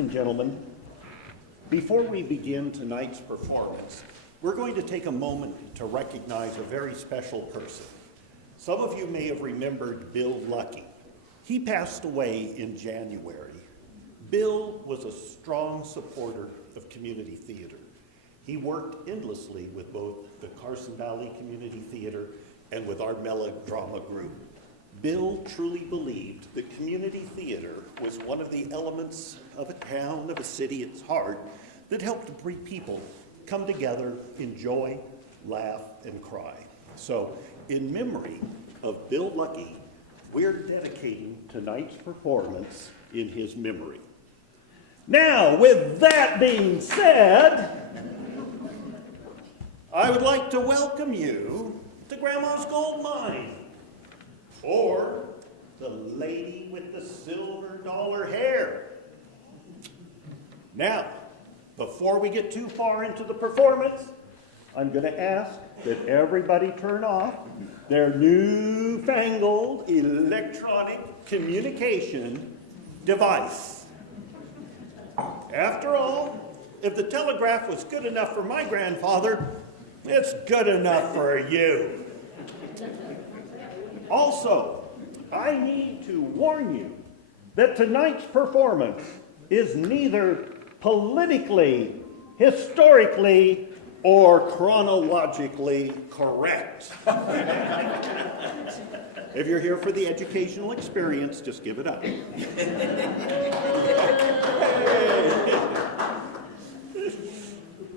and gentlemen, before we begin tonight's performance, we're going to take a moment to recognize a very special person. Some of you may have remembered Bill Lucky. He passed away in January. Bill was a strong supporter of community theater. He worked endlessly with both the Carson Valley Community Theater and with our melodrama group. Bill truly believed that community theater was one of the elements of a town, of a city, its heart, that helped people come together, enjoy, laugh, and cry. So, in memory of Bill Lucky, we're dedicating tonight's performance in his memory. Now, with that being said, I would like to welcome you to Grandma's GoldMine, or the lady with the silver dollar hair. Now, before we get too far into the performance, I'm going to ask that everybody turn off their newfangled electronic communication device. After all, if the telegraph was good enough for my grandfather, it's good enough for you. Also, I need to warn you that tonight's performance is neither politically, historically, or chronologically correct. If you're here for the educational experience, just give it up.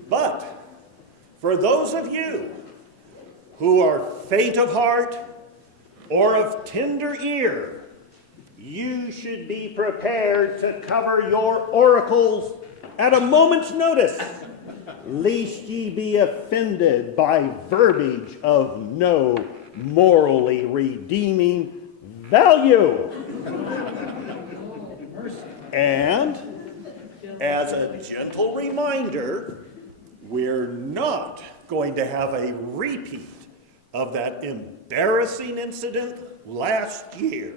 But for those of you who are faint of heart or of tender ear, you should be prepared to cover your oracles at a moment's notice, lest ye be offended by verbiage of no morally redeeming value. And as a gentle reminder, we're not going to have a repeat of that embarrassing incident last year.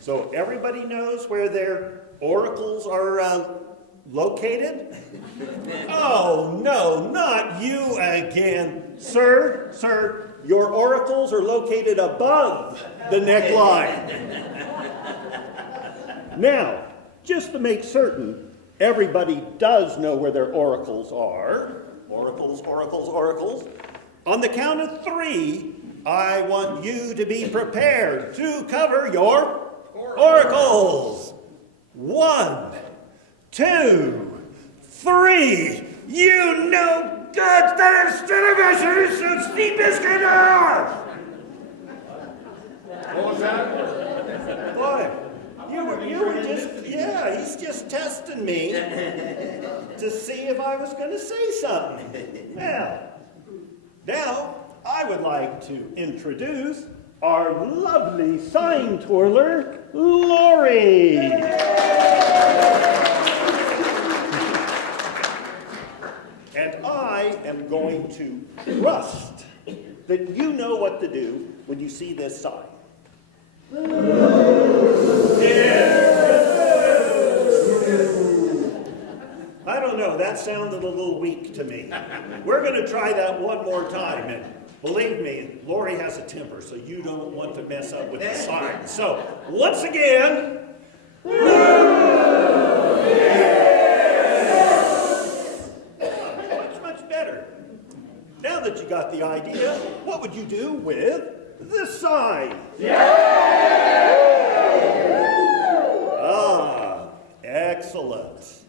So everybody knows where their oracles are located? Oh, no, not you again. Sir, your oracles are located above the neckline. Now, just to make certain everybody does know where their oracles are, oracles, on the count of 3, I want you to be prepared to cover your oracles. 1, 2, 3. You know good that instead of us, Steve Biscuit. What was that? Boy, you were just, he's just testing me to see if I was going to say something. Now, I would like to introduce our lovely sign twirler, Lori. And I am going to trust that you know what to do when you see this sign. I don't know, that sounded a little weak to me. We're going to try that one more time, and believe me, Lori has a temper, so you don't want to mess up with the sign. So, once again, much better. Now that you got the idea, what would you do with this sign? Excellent.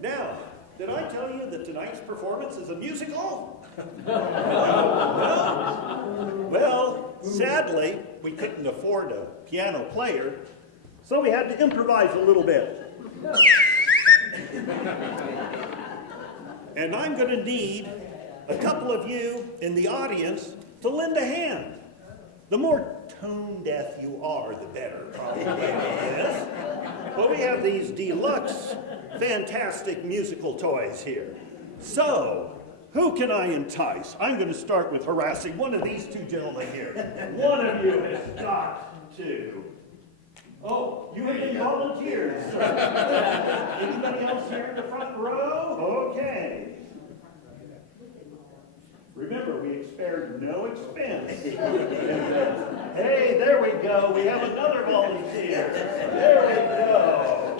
Now, did I tell you that tonight's performance is a musical? No? Well, sadly, we couldn't afford a piano player, so we had to improvise a little bit. And I'm going to need a couple of you in the audience to lend a hand. The more tone deaf you are, the better, probably. Yes? But we have these deluxe, fantastic musical toys here. So, who can I entice? I'm going to start with harassing one of these two gentlemen here. One of you has got to Oh, you have been volunteers, sir. Anybody else here in the front row? Okay. Remember, we spared no expense. Hey, there we go. We have another volunteer. There we go.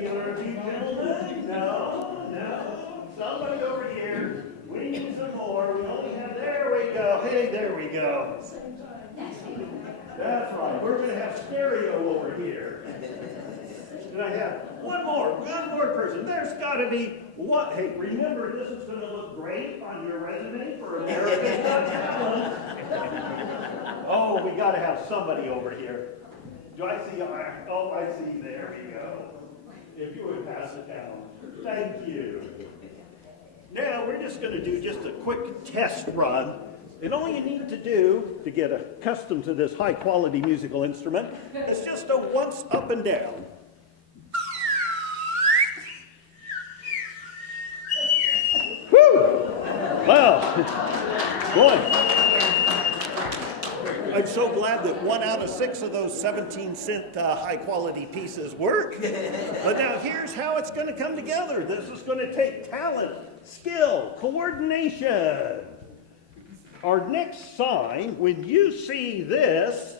Either of you gentlemen? No. Somebody over here. We need some more. We only have, there we go. Hey, there we go. That's right. We're going to have stereo over here. And I have one more person. There's got to be one. Hey, remember, this is going to look great on your resume for America's Got Talent. Oh, we got to have somebody over here. Do I see? Oh, I see. There we go. If you would pass it down. Thank you. Now, we're just going to do just a quick test run. And all you need to do to get accustomed to this high-quality musical instrument is just a once up and down. Whew! Wow. Boy. I'm so glad that 1 out of 6 of those 17-cent high-quality pieces work. But now here's how it's going to come together. This is going to take talent, skill, coordination. Our next sign, when you see this,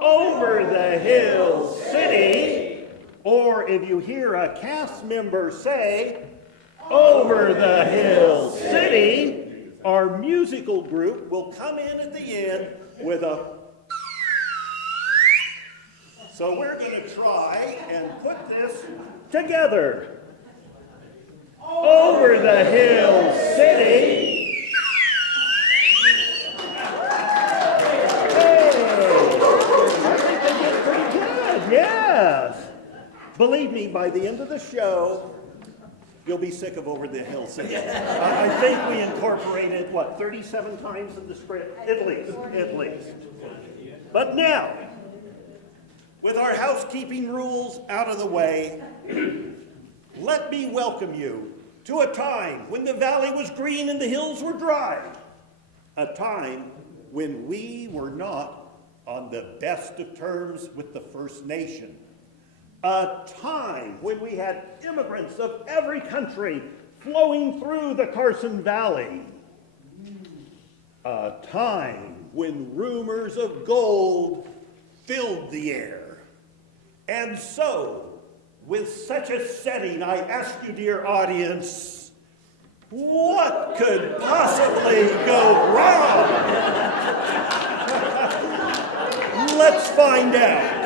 over the hill city, or if you hear a cast member say, over the hill city, our musical group will come in at the end with a. So we're going to try and put this together. Over the hill city. Yes. Believe me, by the end of the show, you'll be sick of Over the Hill City. I think we incorporated, 37 times in the script? At least. But now, with our housekeeping rules out of the way, let me welcome you to a time when the valley was green and the hills were dry. A time when we were not on the best of terms with the First Nation. A time when we had immigrants of every country flowing through the Carson Valley. A time when rumors of gold filled the air. And so, with such a setting, I ask you, dear audience, what could possibly go wrong? Let's find out.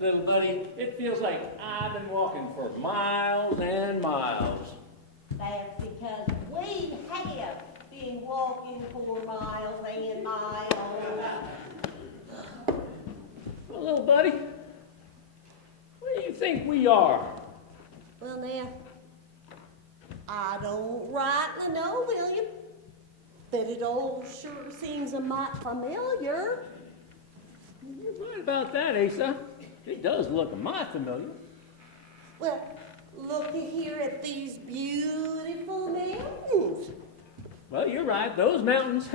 Little buddy, it feels like I've been walking for miles and miles. That's because we have been walking for miles and miles. Well, little buddy, what do you think we are? Well, now, I don't rightly know, William, but it all sure seems a mite familiar. You're right about that, Asa. It does look a mite familiar. Well, look here at these beautiful mountains. Well, you're right. Those mountains,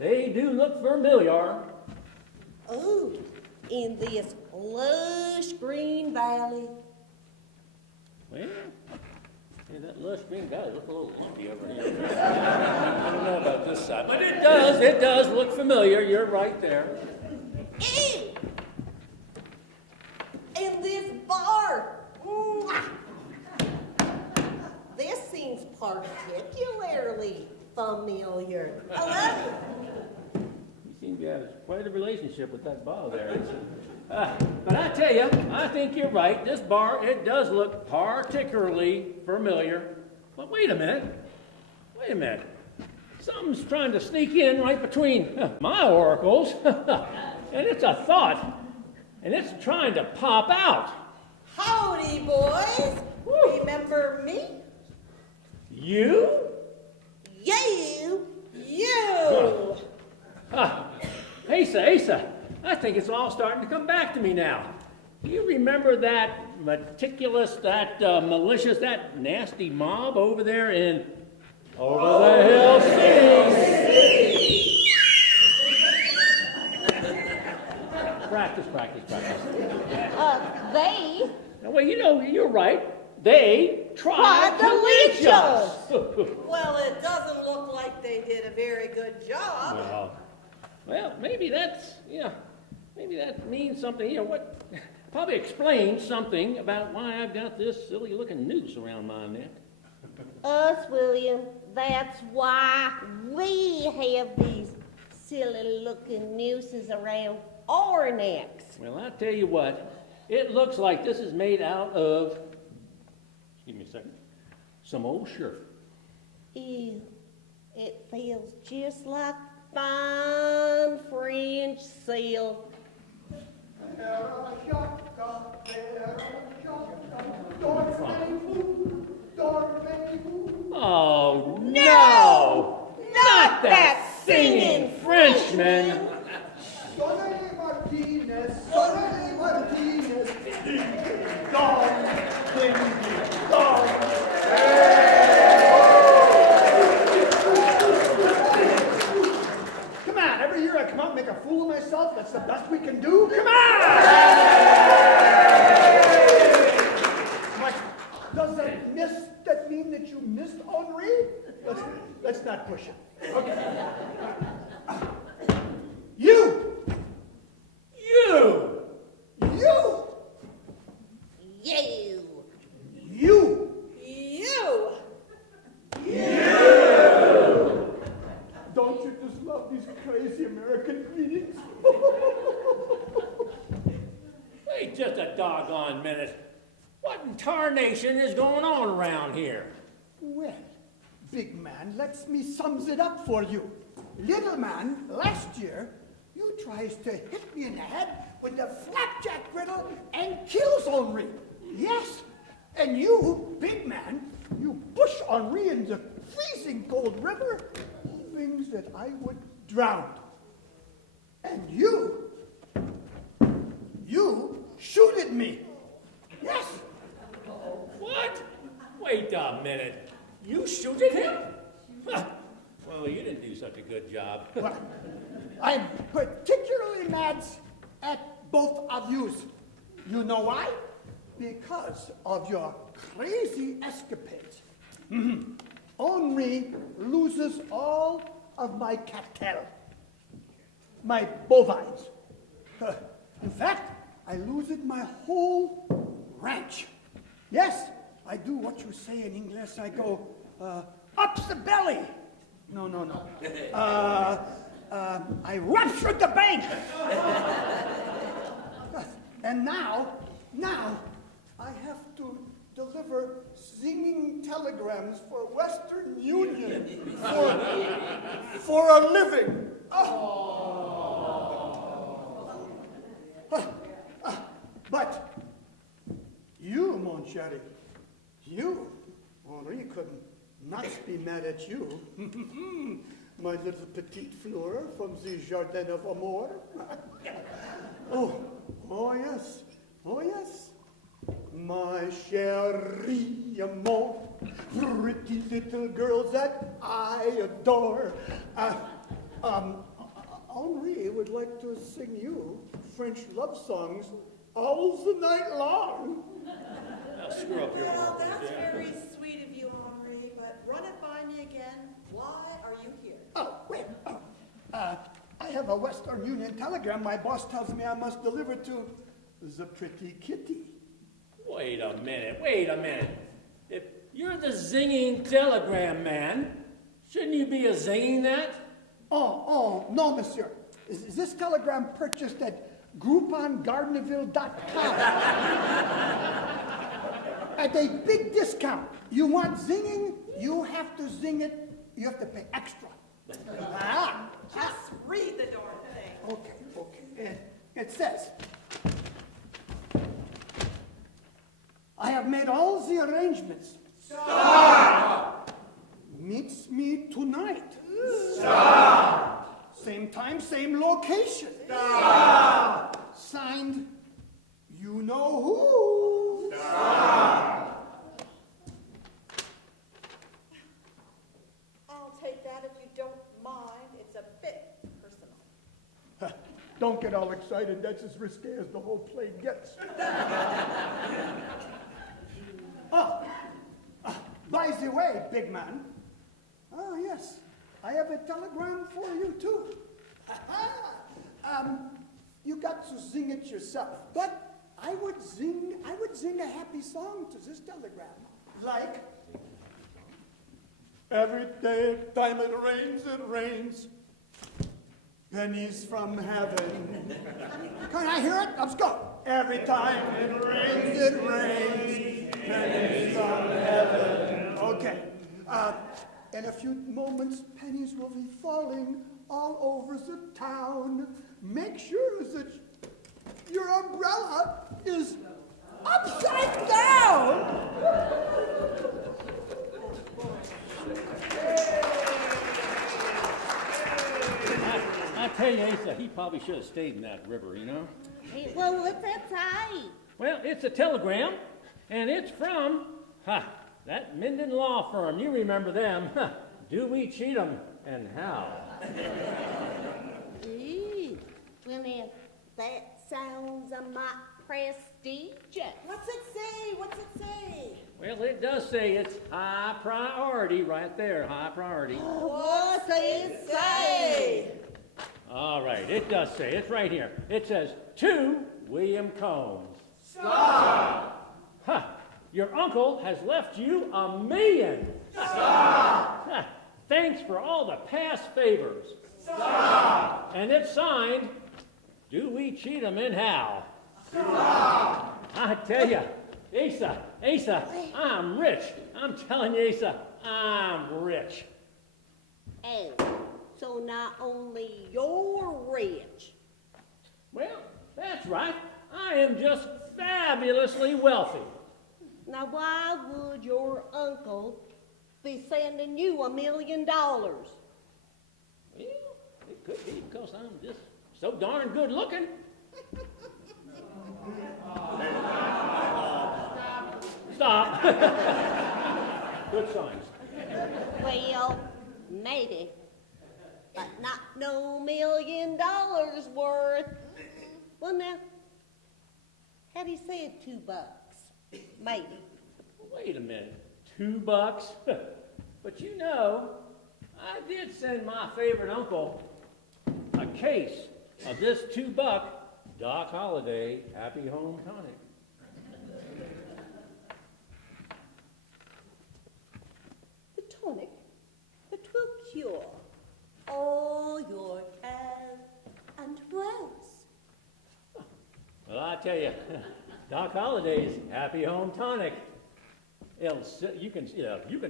they do look familiar. Oh, in this lush green valley. Well, yeah, that lush green valley looks a little lumpy over here. I don't know about this side, but it does look familiar. You're right there. And this bar. Mwah! This seems particularly familiar. I love it. You seem to have quite a relationship with that bar there. But I tell you, I think you're right. This bar, it does look particularly familiar. But wait a minute. Wait a minute. Something's trying to sneak in right between my oracles. And it's a thought. And it's trying to pop out. Howdy, boys. Woo. Remember me? You? You. Asa, I think it's all starting to come back to me now. Do you remember that meticulous, that malicious, that nasty mob over there in Over the Hill City? Practice. They Now, well, you know, you're right. They tried to lynch us. Well, it doesn't look like they did a very good job. Well, maybe that's, maybe that means something, what, probably explains something about why I've got this silly looking noose around my neck. Us, William. That's why we have these silly looking nooses around our necks. Well, I tell you what, it looks like this is made out of, excuse me a second, some old shirt. Ew, it feels just like fine French silk. Oh, no! Not that singing Frenchman! Come on, every year I come out and make a fool of myself. That's the best we can do. Come on! Does that mean that you missed Henri? Let's not push it. Okay. You! Don't you just love these crazy American greetings? Wait just a doggone minute. What in tarnation is going on around here? Well, big man, let me sums it up for you. Little man, last year, you tries to hit me in the head with the flapjack griddle and kills Henri. Yes, and you, big man, you push Henri in the freezing cold river, things that I would drown. And you shooted me. Yes. What? Wait a minute. You shooted him? Well, you didn't do such a good job. Well, I'm particularly mad at both of yous. You know why? Because of your crazy escapades. Henri loses all of my cattle, my bovines. In fact, I lose it my whole ranch. Yes, I do what you say in English. I go, up the belly. No. I ruptured the bank. And now, I have to deliver singing telegrams for Western Union for a living. But you, mon chéri, you, Henri couldn't not be mad at you. My little petite fleur from the Jardin of Amour. Oh yes. My chérie, mon pretty little girl that I adore. Henri would like to sing you French love songs all the night long. Now, screw up your Well, oracles, that's yeah. very sweet of you, Henri, but run it by me again. Why are you here? I have a Western Union telegram my boss tells me I must deliver to the pretty kitty. Wait a minute. If you're the zinging telegram man, shouldn't you be a zinging that? Oh, no, monsieur. Is this telegram purchased at GrouponGardnerville.com. At a big discount. You want zinging? You have to zing it. You have to pay extra. Ah, Just read the darn thing. okay. It says, I have made all the arrangements. Stop! Meets me tonight. Stop! Same time, same location. Stop! Signed, you know who. Stop! I'll take that if you don't mind. It's a bit personal. Don't get all excited. That's as risque as the whole play gets. By the way, big man. Oh, yes. I have a telegram for you, too. You got to sing it yourself. But I would sing a happy song to this telegram. Like, every day, time it rains. Pennies from heaven. Can I hear it? Let's go. Every time it rains. Pennies from heaven. Okay. In a few moments, pennies will be falling all over the town. Make sure that your umbrella is upside down. I tell you, Asa, he probably should have stayed in that river, you know? Hey, well, what's that say? Well, it's a telegram, and it's from, that Minden law firm. You remember them. Dewey, Cheatham, and Howe. Ooh, well now, that sounds a mite prestigious. What's it say? What's it say? Well, it does say it's high priority right there, high priority. What's it say? All right, it does say, it's right here. It says, to William Combs. Stop! Your uncle has left you $1 million. Stop! Thanks for all the past favors. Stop! And it's signed, Dewey, Cheatham, and Howe. Stop! I tell you, Asa, I'm rich. I'm telling you, Asa, I'm rich. Oh, so not only you're rich. Well, that's right. I am just fabulously wealthy. Now, why would your uncle be sending you $1 million? Well, it could be because I'm just so darn good looking. Stop. Good signs. Well, maybe, but not no $1 million worth. Well, now, have you said $2? Maybe. Wait a minute. $2? But you know, I did send my favorite uncle a case of this $2 Doc Holliday Happy Home Tonic. The tonic that will cure all your cares and woes. Well, I tell you, Doc Holliday's Happy Home Tonic. You can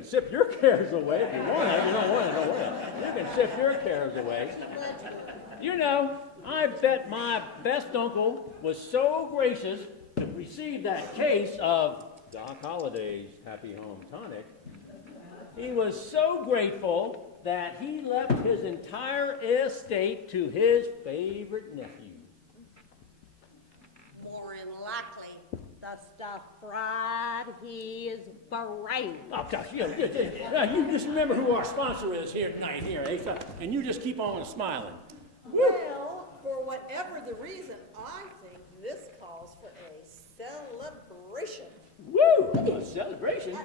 sip your cares away if you want. If you don't want to, you can sip your cares away. You know, I bet my best uncle was so gracious to receive that case of Doc Holliday's Happy Home Tonic. He was so grateful that he left his entire estate to his favorite nephew. More than likely, the stuff fried his brain. Oh, gosh, you just remember who our sponsor is here tonight, Asa, and you just keep on smiling. Well, for whatever the reason, I think this calls for a celebration. Woo! A celebration?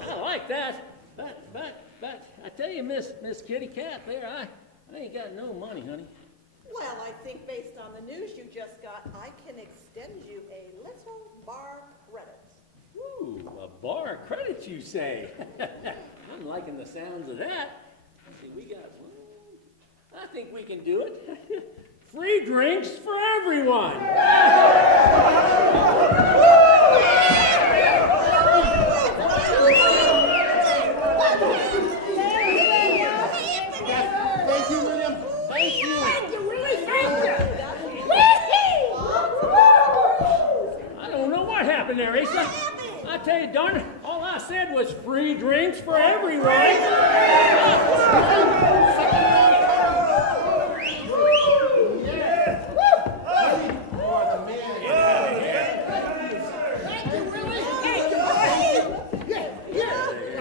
I like that. But I tell you, Miss Kitty Cat there, I ain't got no money, honey. Well, I think based on the news you just got, I can extend you a little bar credit. Ooh, a bar of credits, you say? I'm liking the sounds of that. Let's see, we got one. I think we can do it. free drinks for everyone. Thank you, William. Thank you. Thank you, really. Thank you. I don't know what happened there, Asa. I tell you, darn it, all I said was free drinks for everyone.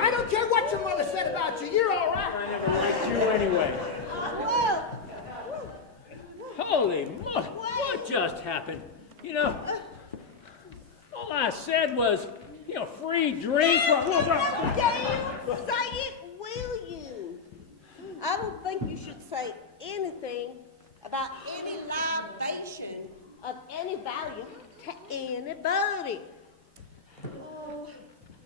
I don't care what your mother said about you. You're all right. I never liked you anyway. Holy moly, what just happened? You know, all I said was, free drink for... Say it, will you? I don't think you should say anything about any libation of any value to anybody. Oh,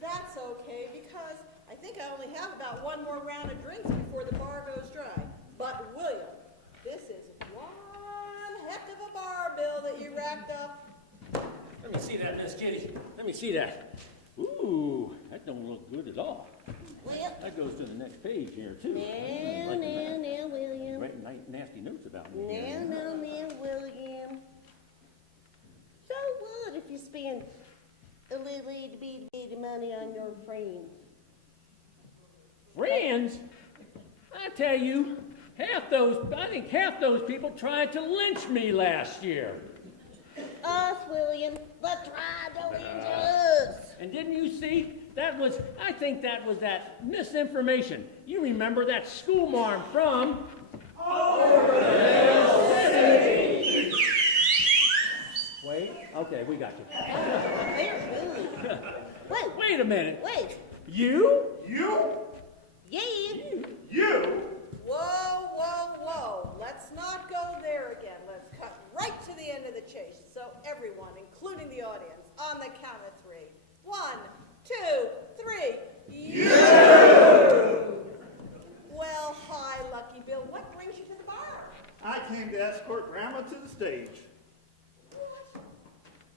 that's okay, because I think I only have about one more round of drinks before the bar goes dry. But William, this is one heck of a bar bill that you racked up. Let me see that, Miss Kitty. Let me see that. Ooh, that don't look good at all. Well, That goes to the next page here, too. now, William. Writing nasty notes about me. here. Now, William. So what if you spend a little itty-bitty money on your friends? Friends? I tell you, I think half those people tried to lynch me last year. Us, William, but try to lynch us. And didn't you see? I think that was that misinformation. You remember that schoolmarm from... Wait, okay, we got you. Wait, Wait a minute. wait. You? Yeah. Whoa, whoa, whoa. Let's not go there again. Let's cut right to the end of the chase. So everyone, including the audience, on the count of three. 1, 2, 3. You! Well, hi, Lucky Bill. What brings you to the bar? I came to escort Grandma to the stage. What?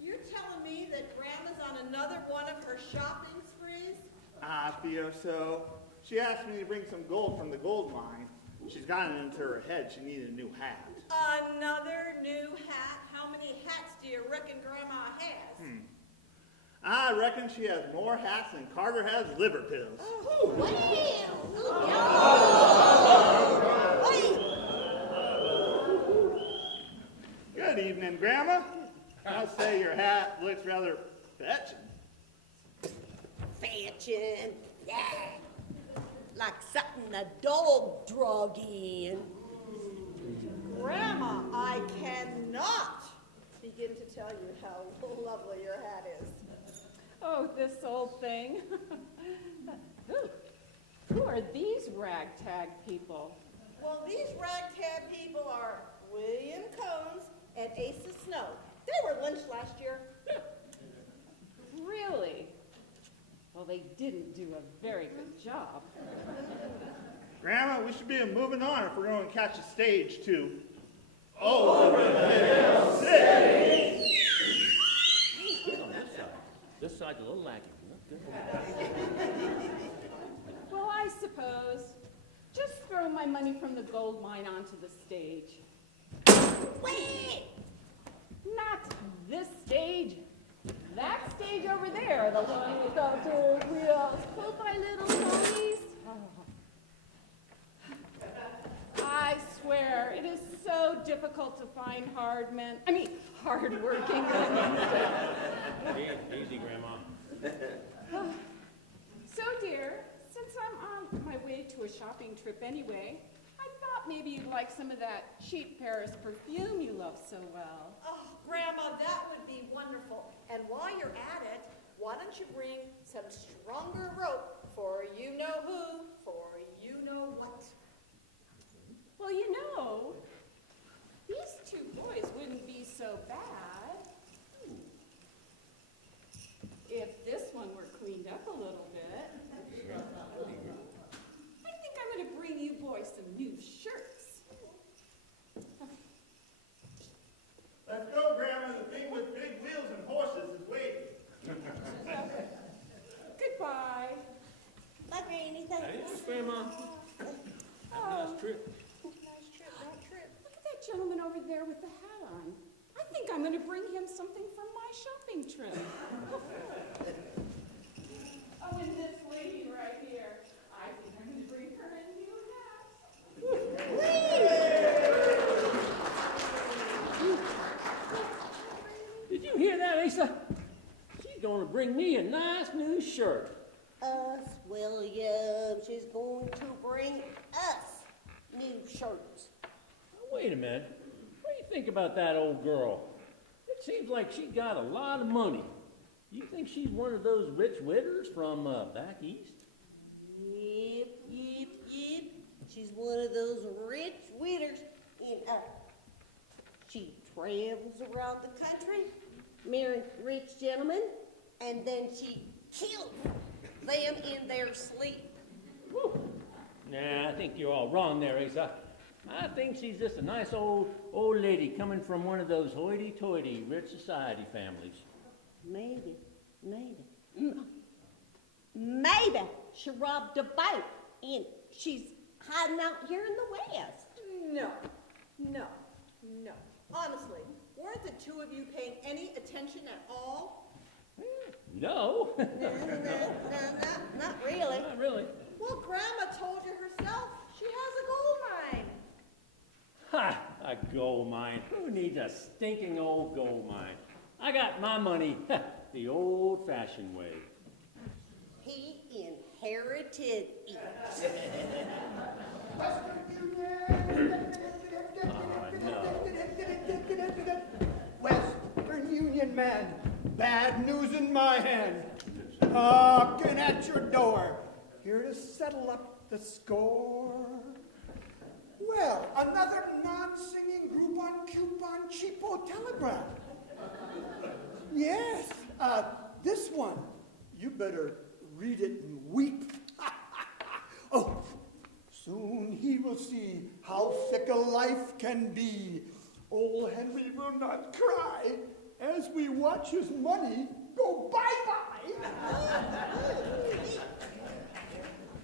You're telling me that Grandma's on another one of her shopping sprees? I fear so. She asked me to bring some gold from the gold mine. She's gotten it into her head she needed a new hat. Another new hat? How many hats do you reckon Grandma has? I reckon she has more hats than Carter has liver pills. Good evening, Grandma. I say your hat looks rather fetching. Fetching. Yeah. Like something a dog drug in. Grandma, I cannot begin to tell you how lovely your hat is. Oh, this old thing. Who are these ragtag people? Well, these ragtag people are William Cones and Asa Snow. They were lynched last year. Really? Well, they didn't do a very good job. Grandma, we should be moving on if we're going to catch a stage to This side's a little lacking. Well, I suppose. Just throw my money from the gold mine onto the stage. Wait! Not this stage. That stage over there, the one without the wheels. Pulled by little ponies. I swear, it is so difficult to find hard-working men. Easy, Grandma. So, dear, since I'm on my way to a shopping trip anyway, I thought maybe you'd like some of that cheap Paris perfume you love so well. Oh, Grandma, that would be wonderful. And while you're at it, why don't you bring some stronger rope for you know who, for you know what? Well, these two boys wouldn't be so bad if this one were cleaned up a little bit. I think I'm going to bring you boys some new shirts. trip. Nice trip, that trip. Look at that gentleman over there with the hat on. I think I'm gonna bring him something from my shopping trip. Oh, and this lady right here. I think I'm gonna bring her a new hat. Did you hear that, Asa? She's gonna bring me a nice new shirt. Us, William. She's going to bring us new shirts. Wait a minute. What do you think about that old girl? It seems like she got a lot of money. You think she's one of those rich widders from back east? Yep. She's one of those rich widders. And she travels around the country, marrying rich gentlemen, and then she kills them in their sleep. Whew. Nah, I think you're all wrong there, Asa. I think she's just a nice old lady coming from one of those hoity-toity rich society families. Maybe. Maybe she robbed a bank and she's hiding out here in the West. No. Honestly, weren't the two of you paying any attention at all? No. Not really. Not really. Well, Grandma told you herself she has a gold mine. Ha! A gold mine. Who needs a stinking old gold mine? I got my money the old-fashioned way. He inherited it. Western Union man, bad news in my hand. Knocking at your door, here to settle up the score. Well, another non-singing group on coupon cheapo telegram. Yes, this one. You better read it and weep. Oh, soon he will see how fickle life can be. Old Henry will not cry as we watch his money go bye-bye.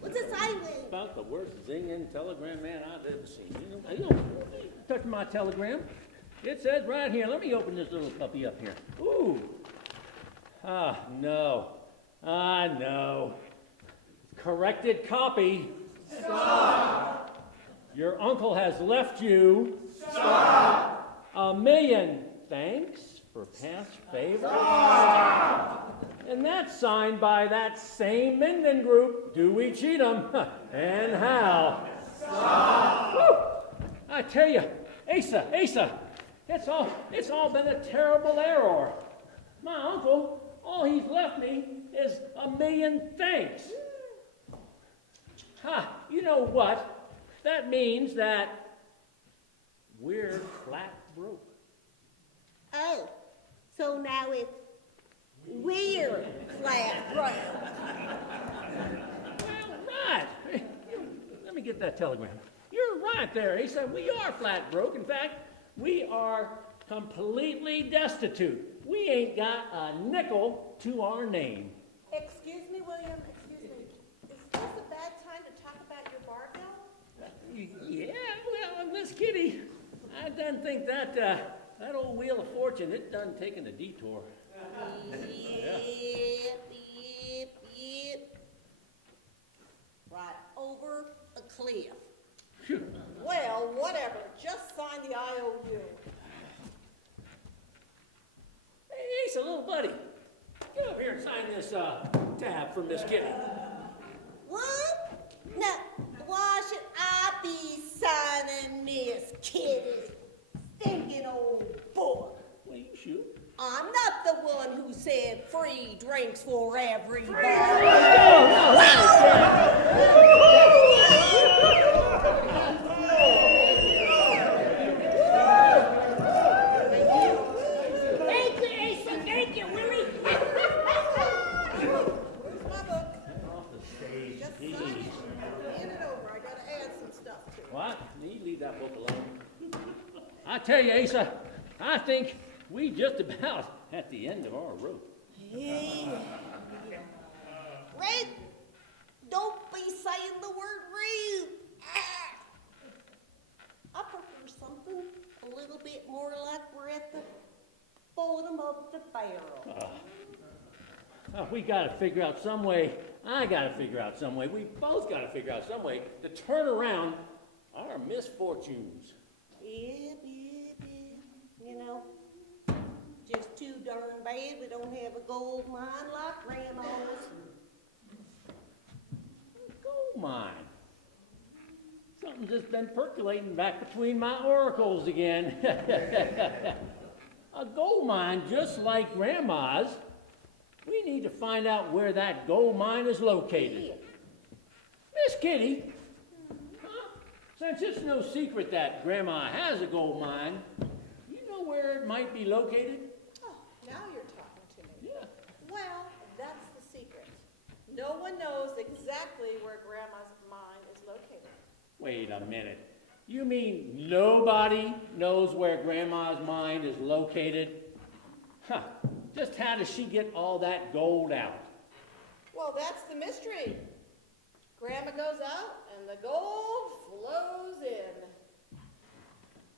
What's it say, Will? About the worst zinging telegram man I've ever seen. You know, touch my telegram. It says right here. Let me open this little puppy up here. Ooh. Ah, no. No. Corrected copy. Stop. Your uncle has left you. Stop. $1 million thanks for past favors. Stop. And that's signed by that same Minden group. Do we cheat 'em? And how? Stop. Woo. I tell you, Asa, it's all been a terrible error. My uncle, all he's left me is $1 million thanks. Ha, you know what? That means that we're flat broke. Oh, so now it's we're flat broke. Well, right. Hey, let me get that telegram. You're right there, Asa. We are flat broke. In fact, we are completely destitute. We ain't got a nickel to our name. Excuse me, William, excuse me. Is this a bad time to talk about your bar bill? Yeah, well, Miss Kitty, I done think that old Wheel of Fortune, it done taken a detour. Yep. Right over a cliff. Phew. Well, whatever. Just sign the IOU. Hey, Asa, little buddy, get over here and sign this tab for Miss Kitty. What? No, why should I be signing Miss Kitty's stinking old book? Well, you should. I'm not the one who said free drinks for everybody. Thank you, Asa. Thank you, Willie. Where's my book? Off the stage, Just please. sign it. Hand it over. I gotta add some stuff to it. What? You leave that book alone. I tell you, Asa, I think we just about at the end of our rope. Red, don't be saying the word rude. more like we're at the bottom of the barrel. We got to figure out some way. I got to figure out some way. We both got to figure out some way to turn around our misfortunes. Yep. You know, just too darn bad we don't have a gold mine like Grandma's. Gold mine. Something's just been percolating back between my oracles again. A gold mine just like Grandma's. We need to find out where that gold mine is located. Miss Kitty, since it's no secret that Grandma has a gold mine, you know where it might be located? Oh, now you're talking to me. Yeah. Well, that's the secret. No one knows exactly where Grandma's mine is located. Wait a minute. You mean nobody knows where Grandma's mine is located? Huh. Just how does she get all that gold out? Well, that's the mystery. Grandma goes out and the gold flows in.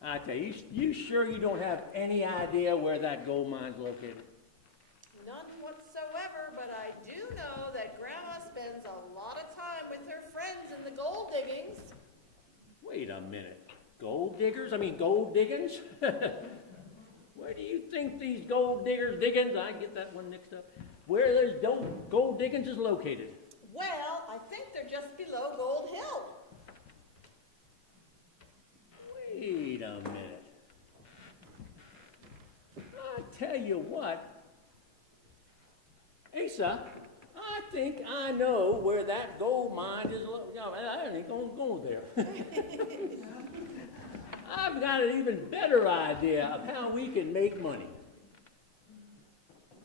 I tell you, you sure you don't have any idea where that gold mine's located? None whatsoever, but I do know that Grandma spends a lot of time with her friends in the gold diggings. Wait a minute. Gold diggers? I mean gold diggings? Where do you think these gold diggers diggings, I get that one mixed up, where those gold diggings is located? Well, I think they're just below Gold Hill. Wait a minute. I tell you what, Asa, I think I know where that gold mine is located. I ain't gonna go there. I've got an even better idea of how we can make money.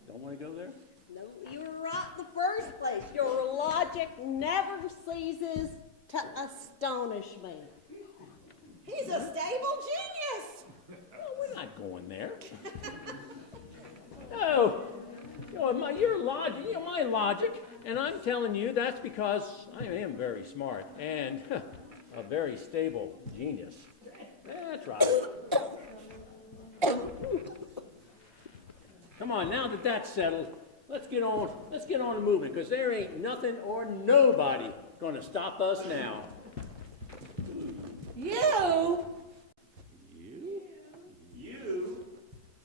Don't want to go there? No, you were right in the first place. Your logic never ceases to astonish me. He's a stable genius. Well, we're not going there. No. Your logic, my logic, and I'm telling you that's because I am very smart and a very stable genius. That's right. Come on, now that that's settled, let's get on and moving, because there ain't nothing or nobody gonna stop us now. You? You?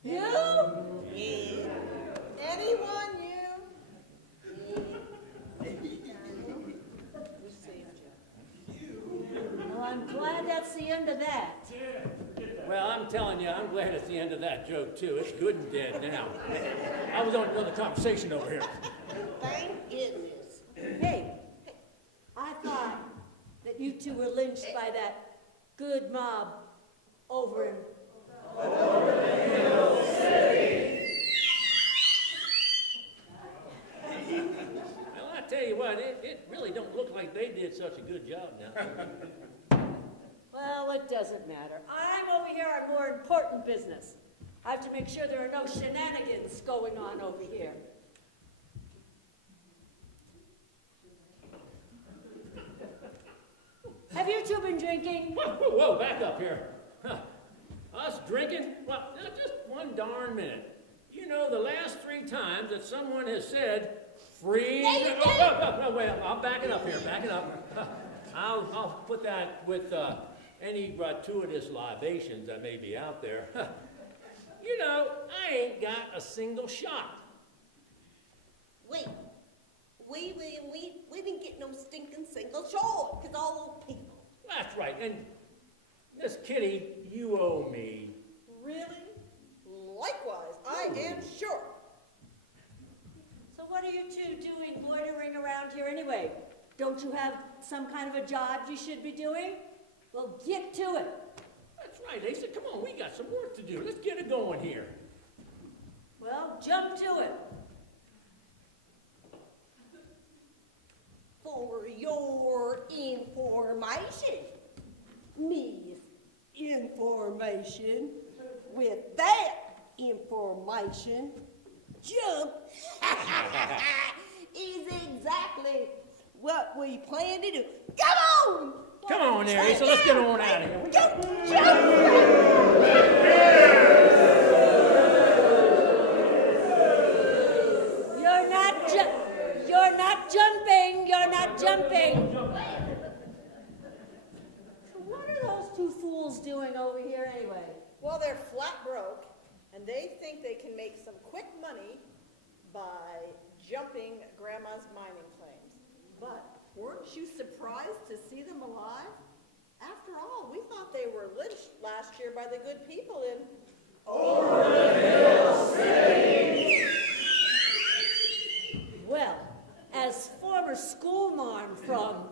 You? Anyone, you? Well, I'm glad that's the end of that. Well, I'm telling you, I'm glad it's the end of that joke, too. It's good and dead now. I was on another conversation over here. Thank goodness. Hey, I thought that you two were lynched by that good mob over in... Well, I tell you what, it really don't look like they did such a good job now. Well, it doesn't matter. I'm over here on more important business. I have to make sure there are no shenanigans going on over here. Have you two been drinking? Whoa, back up here. Huh. Us drinking? Well, now just one darn minute. You know, the last 3 times that someone has said, free... No, wait, I'm backing up here, backing up. I'll put that with any gratuitous libations that may be out there. You know, I ain't got a single shot. Wait. We didn't get no stinking single shot, because all those people. That's right, and Miss Kitty, you owe me. Really? Likewise, I am sure. So what are you two doing loitering around here anyway? Don't you have some kind of a job you should be doing? Well, get to it. That's right, Asa, come on, we got some work to do. Let's get it going here. Well, jump to it. For your information, Miss Information, with that information, jump is exactly what we plan to do. Come on! Come on there, Asa, let's get on out of here. Jump! jumping. What are those two fools doing over here anyway? Well, they're flat broke, and they think they can make some quick money by jumping Grandma's mining claims. But weren't you surprised to see them alive? After all, we thought they were lynched last year by the good people in Well, as former schoolmarm from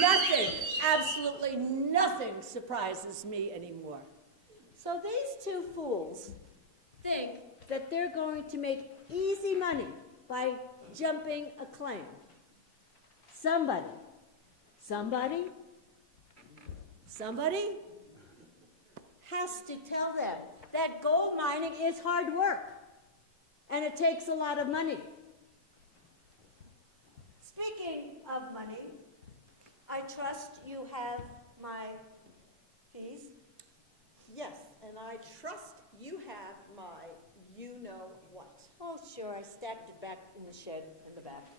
nothing, absolutely nothing surprises me anymore. So these two fools think that they're going to make easy money by jumping a claim. Somebody has to tell them that gold mining is hard work and it takes a lot of money. Speaking of money, I trust you have my fees. Yes, and I trust you have my you-know-what. Oh, sure, I stacked it back in the shed in the back.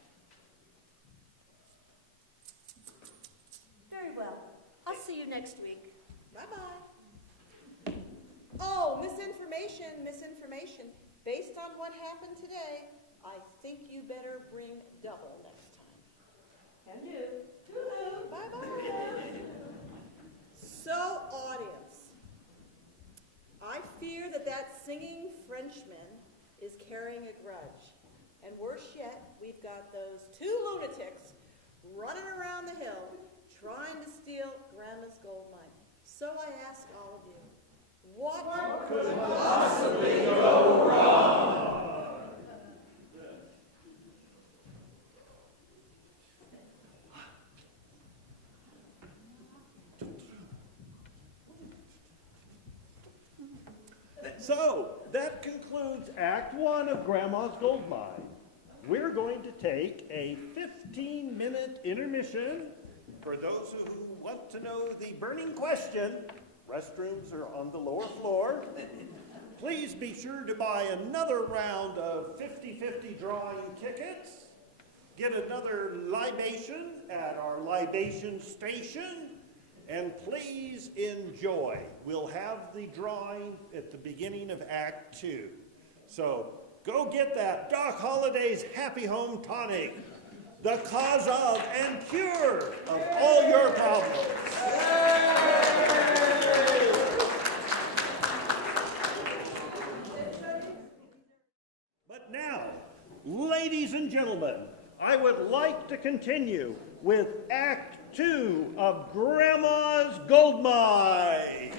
Very well. I'll see you next week. Bye-bye. Oh, misinformation. Based on what happened today, I think you better bring double next time. Can do. Toodaloo. Bye-bye. So, audience, I fear that singing Frenchman is carrying a grudge. And worse yet, we've got those two lunatics running around the hill trying to steal Grandma's gold mine. So I ask all of you, what could possibly go wrong? So, that concludes Act 1 of Grandma's Gold Mine. We're going to take a 15-minute intermission. For those who want to know the burning question, restrooms are on the lower floor. Please be sure to buy another round of 50-50 drawing tickets. Get another libation at our libation station. And please enjoy. We'll have the drawing at the beginning of Act 2. So go get that Doc Holliday's Happy Home Tonic, the cause of and cure of all your problems. But now, ladies and gentlemen, I would like to continue with Act 2 of Grandma's Gold Mine.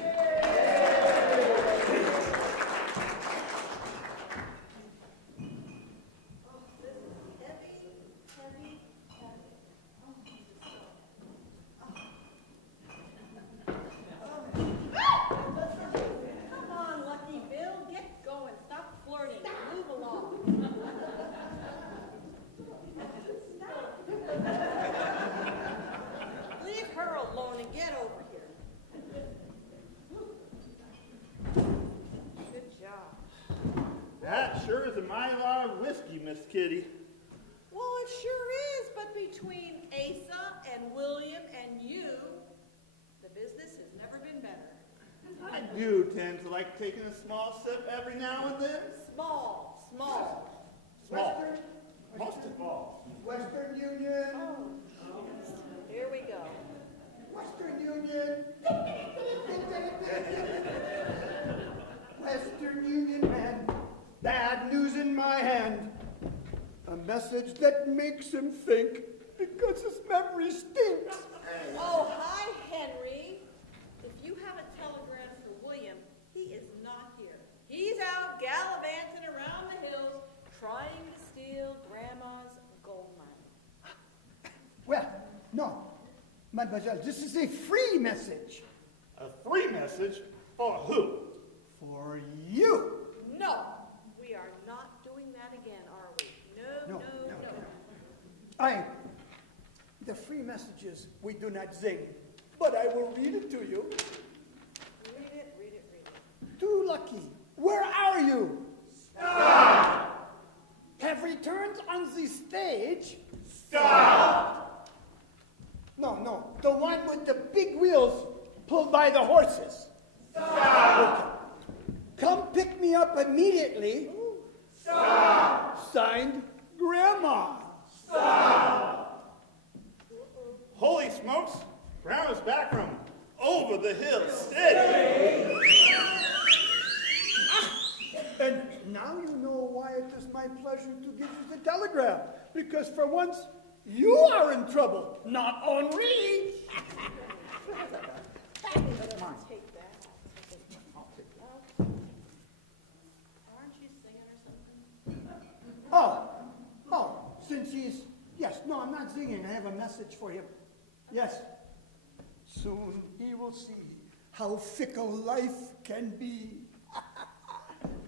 Come on, Lucky Bill, get going. Stop flirting. Move along. Leave her alone and get over here. Good job. That sure is a Mylar whiskey, Miss Kitty. Well, it sure is, but between Asa and William and you, the business has never been better. I do tend to like taking a small sip every now and then. Small. Small. Most small. Western Union. Here we go. Western Union. Western Union man, bad news in my hand. A message that makes him think because his memory stinks. Oh, hi, Henry. If you have a telegram for William, he is not here. He's out gallivanting around the hills trying to steal Grandma's gold mine. Well, no, mademoiselle, this is a free message. A free message? For who? For you. No, we are not doing that again, are we? No. The free messages we do not sing, but I will read it to you. Read it. Too lucky. Where are you? Stop! Every returns on the stage. Stop! No, the one with the big wheels pulled by the horses. Stop! Okay. Come pick me up immediately. Stop! Signed, Grandma. Stop! Holy smokes! Grandma's back from over the hill steady. And now you know why it is my pleasure to give you the telegram. Because for once, you are in trouble, not Henri. Take that. Aren't you singing or something? Oh, since he's, yes, no, I'm not singing. I have a message for him. Yes. Soon he will see how fickle life can be.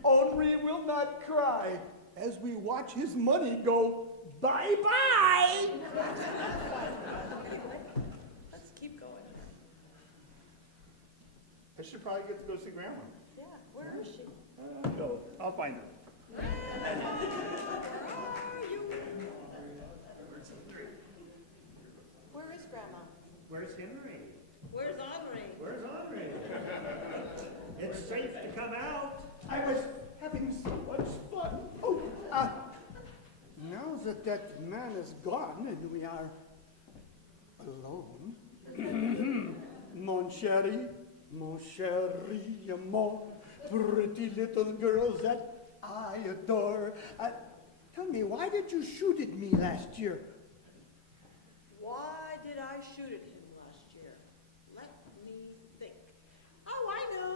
Henri will not cry as we watch his money go bye-bye. Let's keep going. I should probably get to go see Grandma. Yeah, where is she? No, I'll find her. Where is Grandma? Where's Henry? Where's Henri? Where's Henry? It's safe to come out. I was having so much fun. Oh, now that that man is gone and we are alone, mon chéri, mon pretty little girl that I adore. Tell me, why did you shoot at me last year? Why did I shoot at him last year? Let me think. Oh, I know.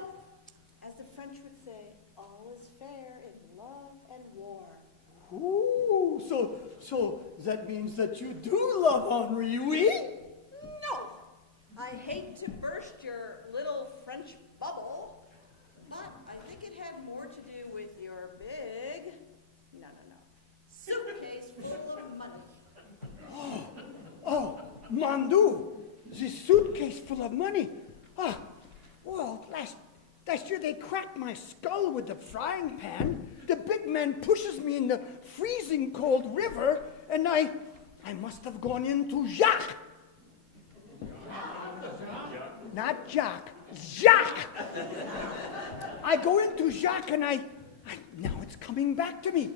As the French would say, all is fair in love and war. Ooh, so that means that you do love Henri, oui? No! I hate to burst your little French bubble, but I think it had more to do with your big, no, suitcase full of money. Oh, mon Dieu, the suitcase full of money. Ah, well, last year they cracked my skull with the frying pan. The big man pushes me in the freezing cold river, and I must have gone into Jacques. Not Jacques, Jacques. I go into Jacques, and I now it's coming back to me.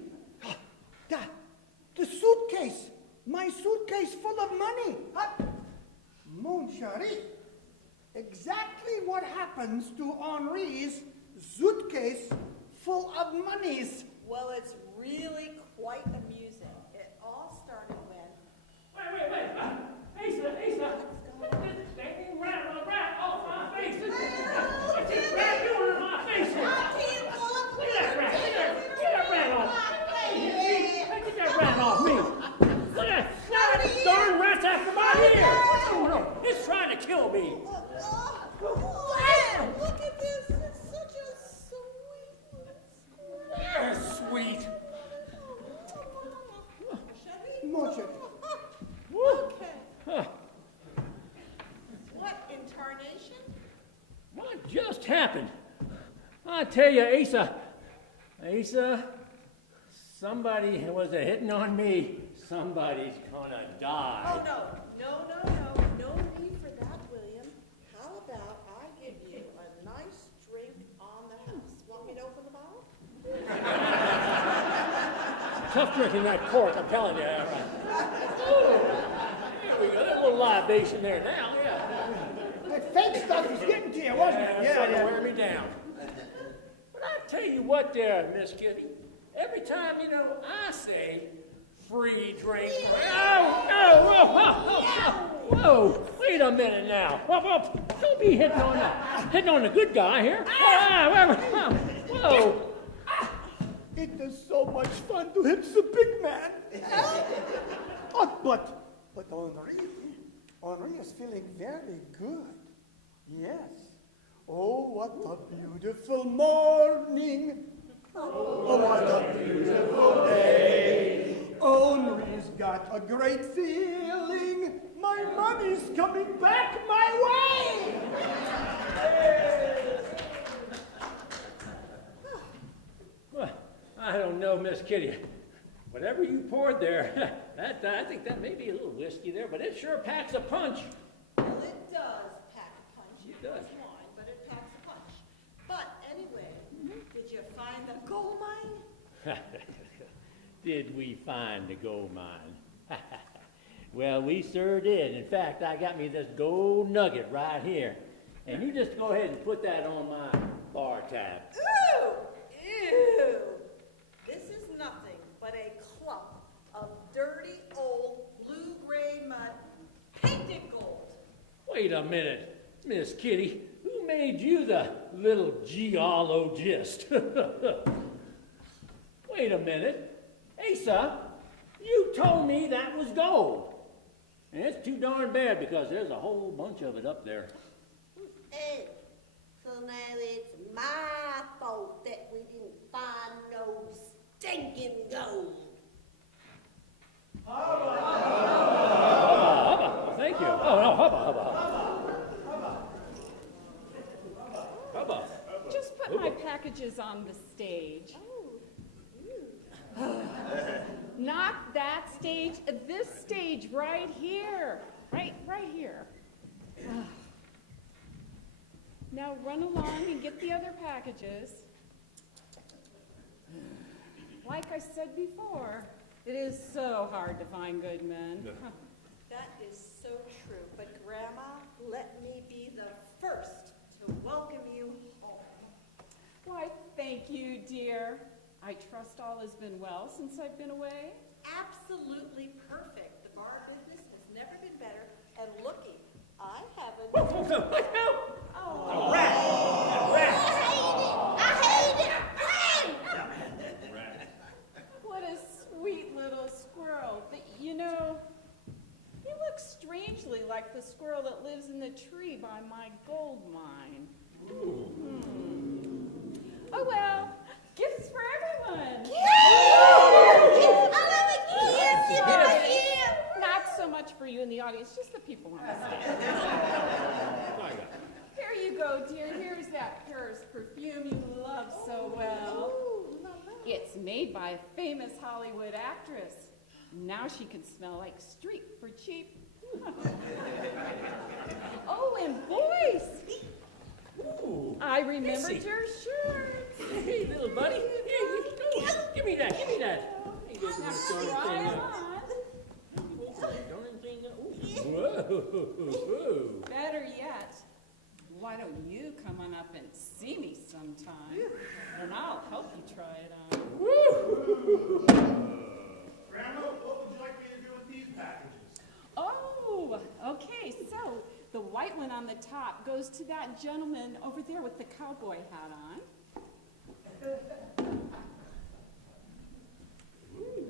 The suitcase, my suitcase full of money. Mon chéri, exactly what happens to Henri's suitcase full of monies? Well, it's really quite amusing. It all started when... Wait. Asa. This dang rat off my face. What's this rat doing in my face here? Get that rat off. Get that rat off me. Look at that darn rat's after my ear. What's going on? It's trying to kill me. Wow, look at this. It's such a sweet Sweet. Mon chéri. Okay. What incarnation? What just happened? I tell you, Asa, somebody was hitting on me. Somebody's gonna die. Oh, no need for that, William. How about I give you a nice drink on the house? Want me to open the bottle? Tough drinking that cork, I'm telling you. All right. Oh, here we go. That little libation there now, yeah. That fake stuff was getting to you, wasn't it? It's starting to wear me down. But I tell you what there, Miss Kitty. Every time, I say free drink. Whoa, wait a minute now. Whoa, don't be hitting on the good guy here. Whoa. It is so much fun to hit the big man. But Henri is feeling very good. Yes. Oh, what a beautiful morning. Oh, what a beautiful day. Henri's got a great feeling. My money's coming back my way. Well, I don't know, Miss Kitty. Whatever you poured there, I think that may be a little whiskey there, but it sure packs a punch. Well, it does pack a punch. It does. It's wine, but it packs a punch. But anyway, did you find the gold mine? Did we find the gold mine? Well, we sure did. In fact, I got me this gold nugget right here. And you just go ahead and put that on my bar tab. Ooh! Ew! This is nothing but a clump of dirty old blue-gray mud painted gold. Wait a minute, Miss Kitty. Who made you the little geologist? Wait a minute. Asa, you told me that was gold. And it's too darn bad because there's a whole bunch of it up there. Hey, so now it's my fault that we didn't find no stinking gold. Hubba, thank you. Oh, no, hubba. Just put my packages on the stage. Not that stage, this stage right here. Right here. Now run along and get the other packages. Like I said before, it is so hard to find good men. That is so true. But Grandma, let me be the first to welcome you home. Why, thank you, dear. I trust all has been well since I've been away. Absolutely perfect. The bar business has never been better. And looky, I haven't. A rat! I hate it! What a sweet little squirrel. You know, he looks strangely like the squirrel that lives in the tree by my gold mine. Oh well, gifts for everyone. Not so much for you in the audience, just the people on the stage. Here you go, dear. Here's that Paris perfume you love so well. It's made by a famous Hollywood actress. Now she can smell like street for cheap. Oh, and boys! Ooh. I remembered Dixie. your shirt. Hey, little buddy. Here, give me that. Now try on. Whoa. Better yet, why don't you come on up and see me sometime, and I'll help you try it on. Grandma, what would you like me to do with these packages? Oh, okay, so the white one on the top goes to that gentleman over there with the cowboy hat on.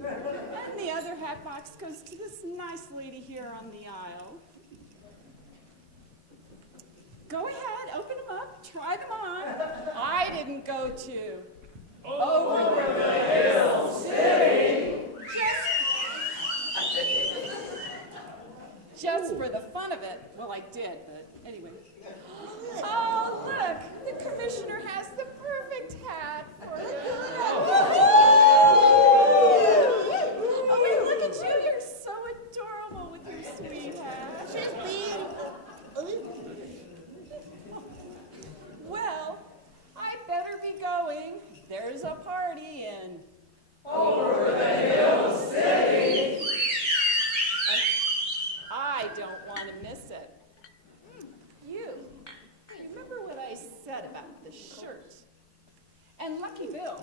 And the other hat box goes to this nice lady here on the aisle. Go ahead, open them up, try them on. I didn't go to over the hill city. Just for the fun of it. Well, I did, but anyway. Oh, look, the commissioner has the perfect hat for you. Oh, wait, look at you. You're so adorable with your sweet hat. She's beautiful. Well, I better be going. There's a party in I don't want to miss it. You remember what I said about the shirt? And Lucky Bill,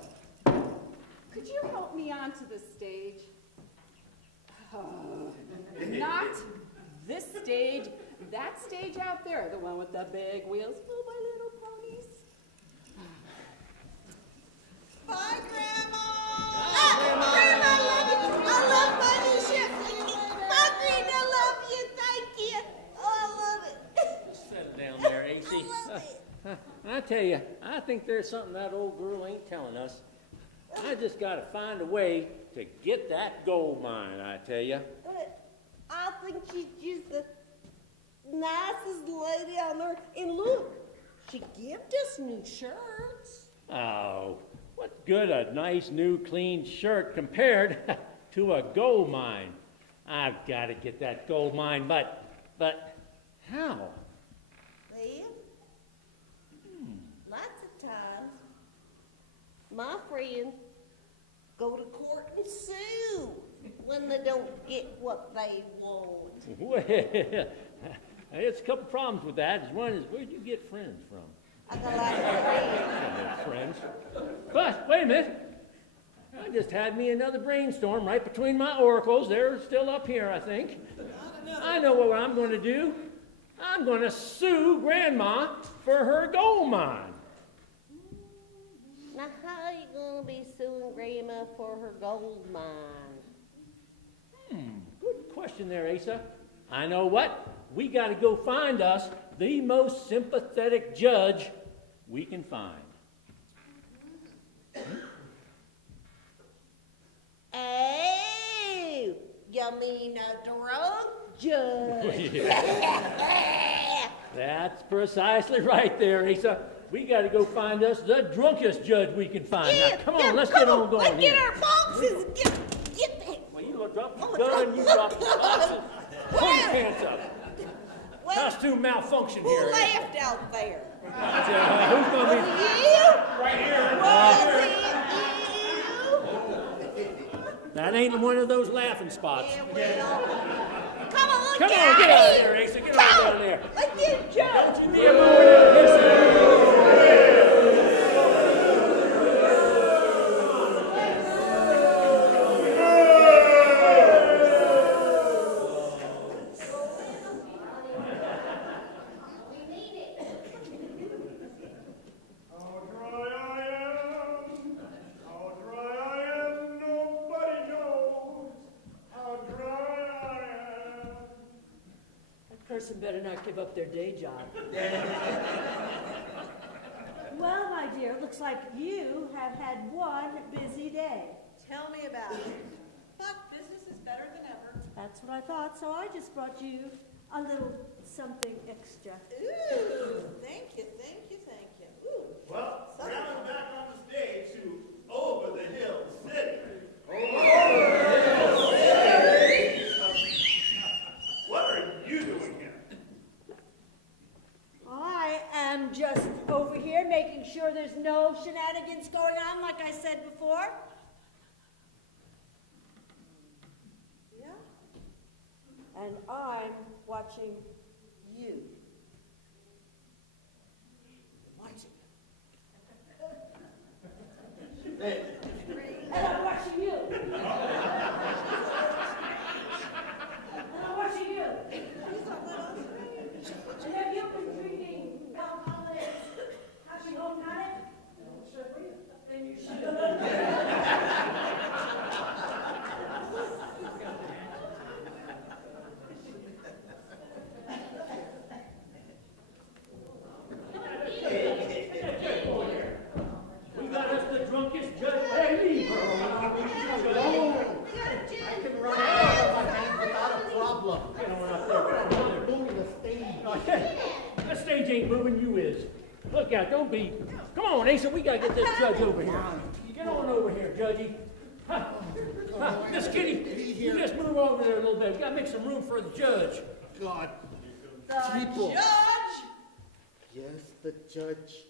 could you help me onto the stage? Not this stage, that stage out there, the one with the big wheels. Oh, my little ponies. Bye, Grandma! Grandma, I love you. I love my new shirt. Green, I love you. Thank you. Oh, I love it. Settle down there, AC. I love it. I tell you, I think there's something that old girl ain't telling us. I just got to find a way to get that gold mine, I tell you. But I think she's just the nicest lady on earth. And look, she gave us new shirts. Oh, what good a nice new clean shirt compared to a gold mine. I've got to get that gold mine, but how? Well, lots of times, my friends go to court and sue when they don't get what they want. Well, there's a couple problems with that. One is, where'd you get friends from? I got a lot of friends. Friends. But, wait a minute. I just had me another brainstorm right between my oracles. They're still up here, I think. I know what I'm going to do. I'm going to sue Grandma for her gold mine. Now, how are you going to be suing Grandma for her gold mine? Good question there, Asa. I know what? We got to go find us the most sympathetic judge we can find. Oh, you mean a drug judge? That's precisely right there, Asa. We got to go find us the drunkest judge we can find. Now, come on, let's get on going Let's here. get our boxes and get the... Well, you drop your gun, you drop your boxes. Pull your pants up. Well, Costume malfunction Who here. laughed out there? Who's going to be... right here. Was it you? That ain't one of those laughing spots. Yeah, well, come on, Come get on, out get of out here. there, Asa. Get Come on on. down there. Let's get a judge. Don't you dare move that How dry I am, nobody knows how dry I am. That person better not give up their day job. Well, my dear, looks like you have had one busy day. Tell me about it. But business is better than ever. That's what I thought, so I just brought you a little something extra. Ooh, thank you, thank you, thank you. Ooh. Well, Some- now I'm back on the stage to Over the Hill City. What are you doing here? I am just over here making sure there's no shenanigans going on, like I said before. Yeah? And I'm watching you. And I'm watching you. And I'm watching you. He's a little strange. And have you been drinking alcoholics happy home night? Then you should. We got us the drunkest judge. Hey, leave her alone. I can run out of my hands without a problem. Get on up there. Get on They're moving the stage. That stage ain't moving, you is. Look out, don't be. Come on, Asa, we gotta get this judge over here. Get on over here, Judgy. Miss Kitty, you just move over there a little bit. We gotta make some room for the judge. God. The People. judge? Yes, the judge.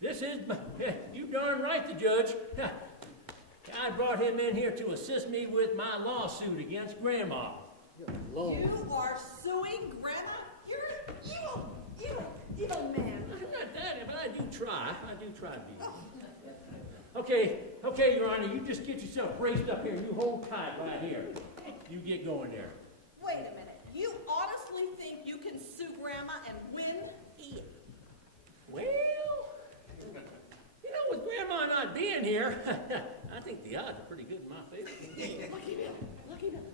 This is, you darn right, the judge. I brought him in here to assist me with my lawsuit against Grandma. Alone. You are suing Grandma? You're an evil man. I'm not that, but I do try. I do try to be. Okay, Your Honor, you just get yourself braced up here. You hold tight right here. You get going there. Wait a minute. You honestly think you can sue Grandma and win? Yeah. Well, you know, with Grandma not being here, I think the odds are pretty good in my favor. Look at him.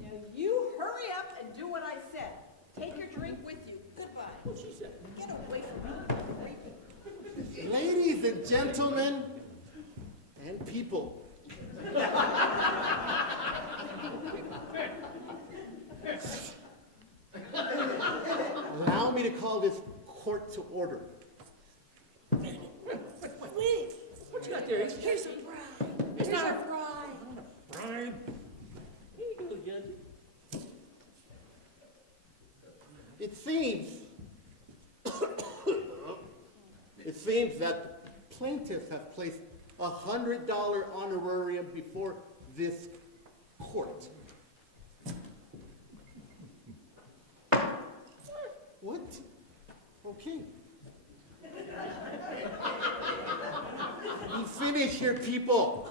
Now you hurry up and do what I said. Take your drink with you. Goodbye. What she said. Get away from me. Ladies and gentlemen, and people. Allow me to call this court to order. What you got there? It's Here's a bride. Here's our bride. It seems, it seems that plaintiffs have placed a $100 honorarium before this court. What? Okay. You finish here, people.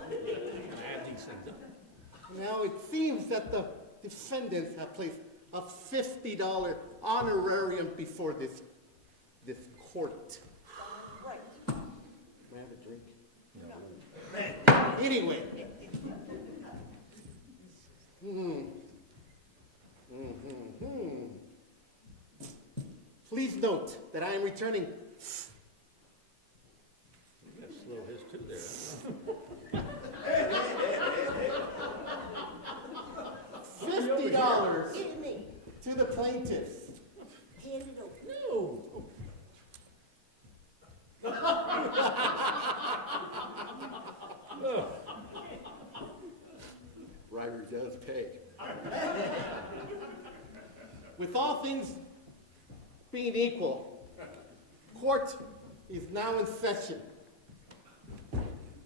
Now it seems that the defendants have placed a $50 honorarium before this court. Right. May I have a drink? Anyway. Please note that I am returning You gotta slow his too there. $50 Give it me. to the plaintiffs. Hand it over. No. Ryder does pay. With all things being equal, court is now in session.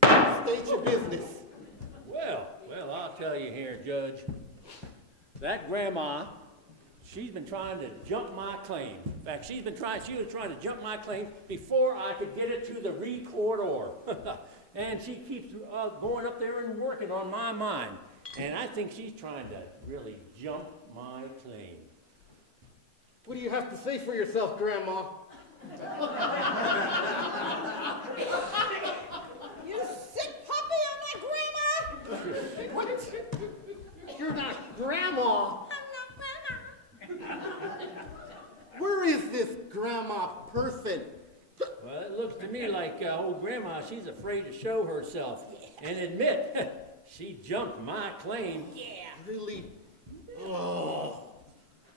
State your business. Well, I'll tell you here, Judge. That grandma, she's been trying to jump my claim. In fact, she was trying to jump my claim before I could get it to the recorder. And she keeps going up there and working on my mind. And I think she's trying to really jump my claim. What do you have to say for yourself, Grandma? You sick puppy, I'm not grandma. What? You're not Grandma. I'm not grandma. Where is this Grandma person? Well, it looks to me like old grandma, she's afraid to show herself and admit she jumped my claim. Yeah. Really? Oh,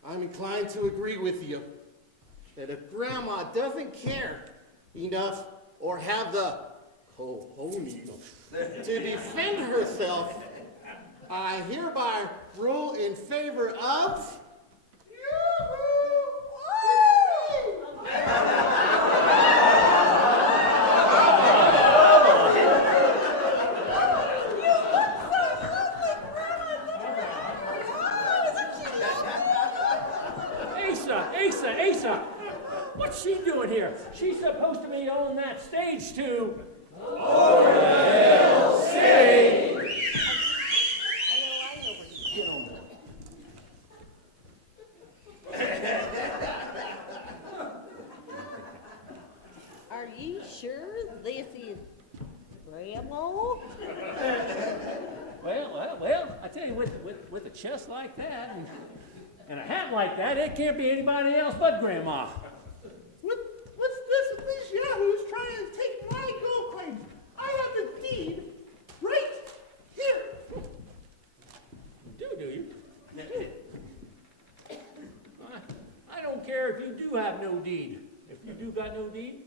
I'm inclined to agree with you that if Grandma doesn't care enough or have the cojones to defend herself, I hereby rule in favor of. Asa, what's she doing here? She's supposed to be on that stage to Get on Are you sure this is Grandma? Well, I tell you, with a chest like that and a hat like that, it can't be anybody else but Grandma. What's this with these yahoos trying to take my gold claims? I have the deed right here. Do you? I don't care if you do have no deed. If you do got no deed.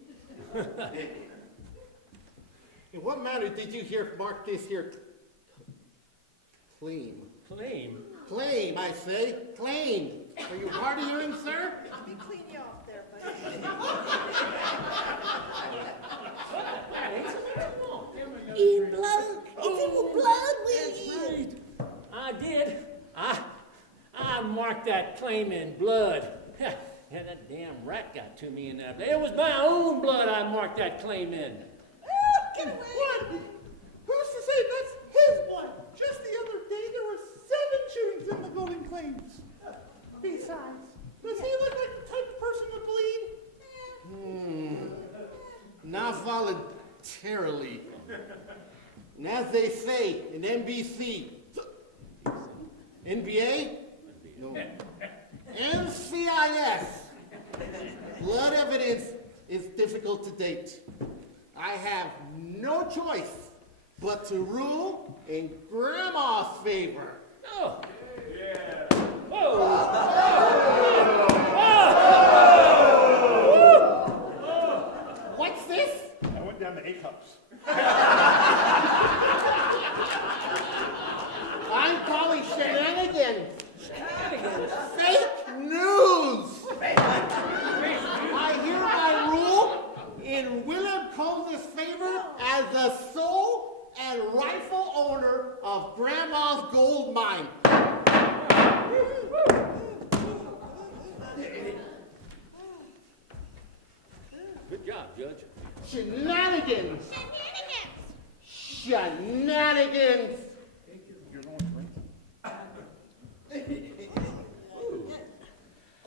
In what manner did you here mark this here claim? Claim? Claim, I say. Claim. Are you hard of hearing, sir? Let me clean you off there, buddy. In blood. It's in the blood with you. That's right. I did. I marked that claim in blood. Yeah, that damn rat got to me in that. It was my own blood I marked that claim in. Get away. What? Who's to say that's his blood? Just the other day there were 7 shootings in the golden claims. Besides, does he look like the type of person to bleed? Not voluntarily. And as they say in NBC, NBA? No. NCIS. Blood evidence is difficult to date. I have no choice but to rule in Grandma's favor. Oh. Yeah. Whoa. What's this? I went down to 8 cups. I'm calling shenanigans. Fake news. Judge? Shenanigans! Shenanigans!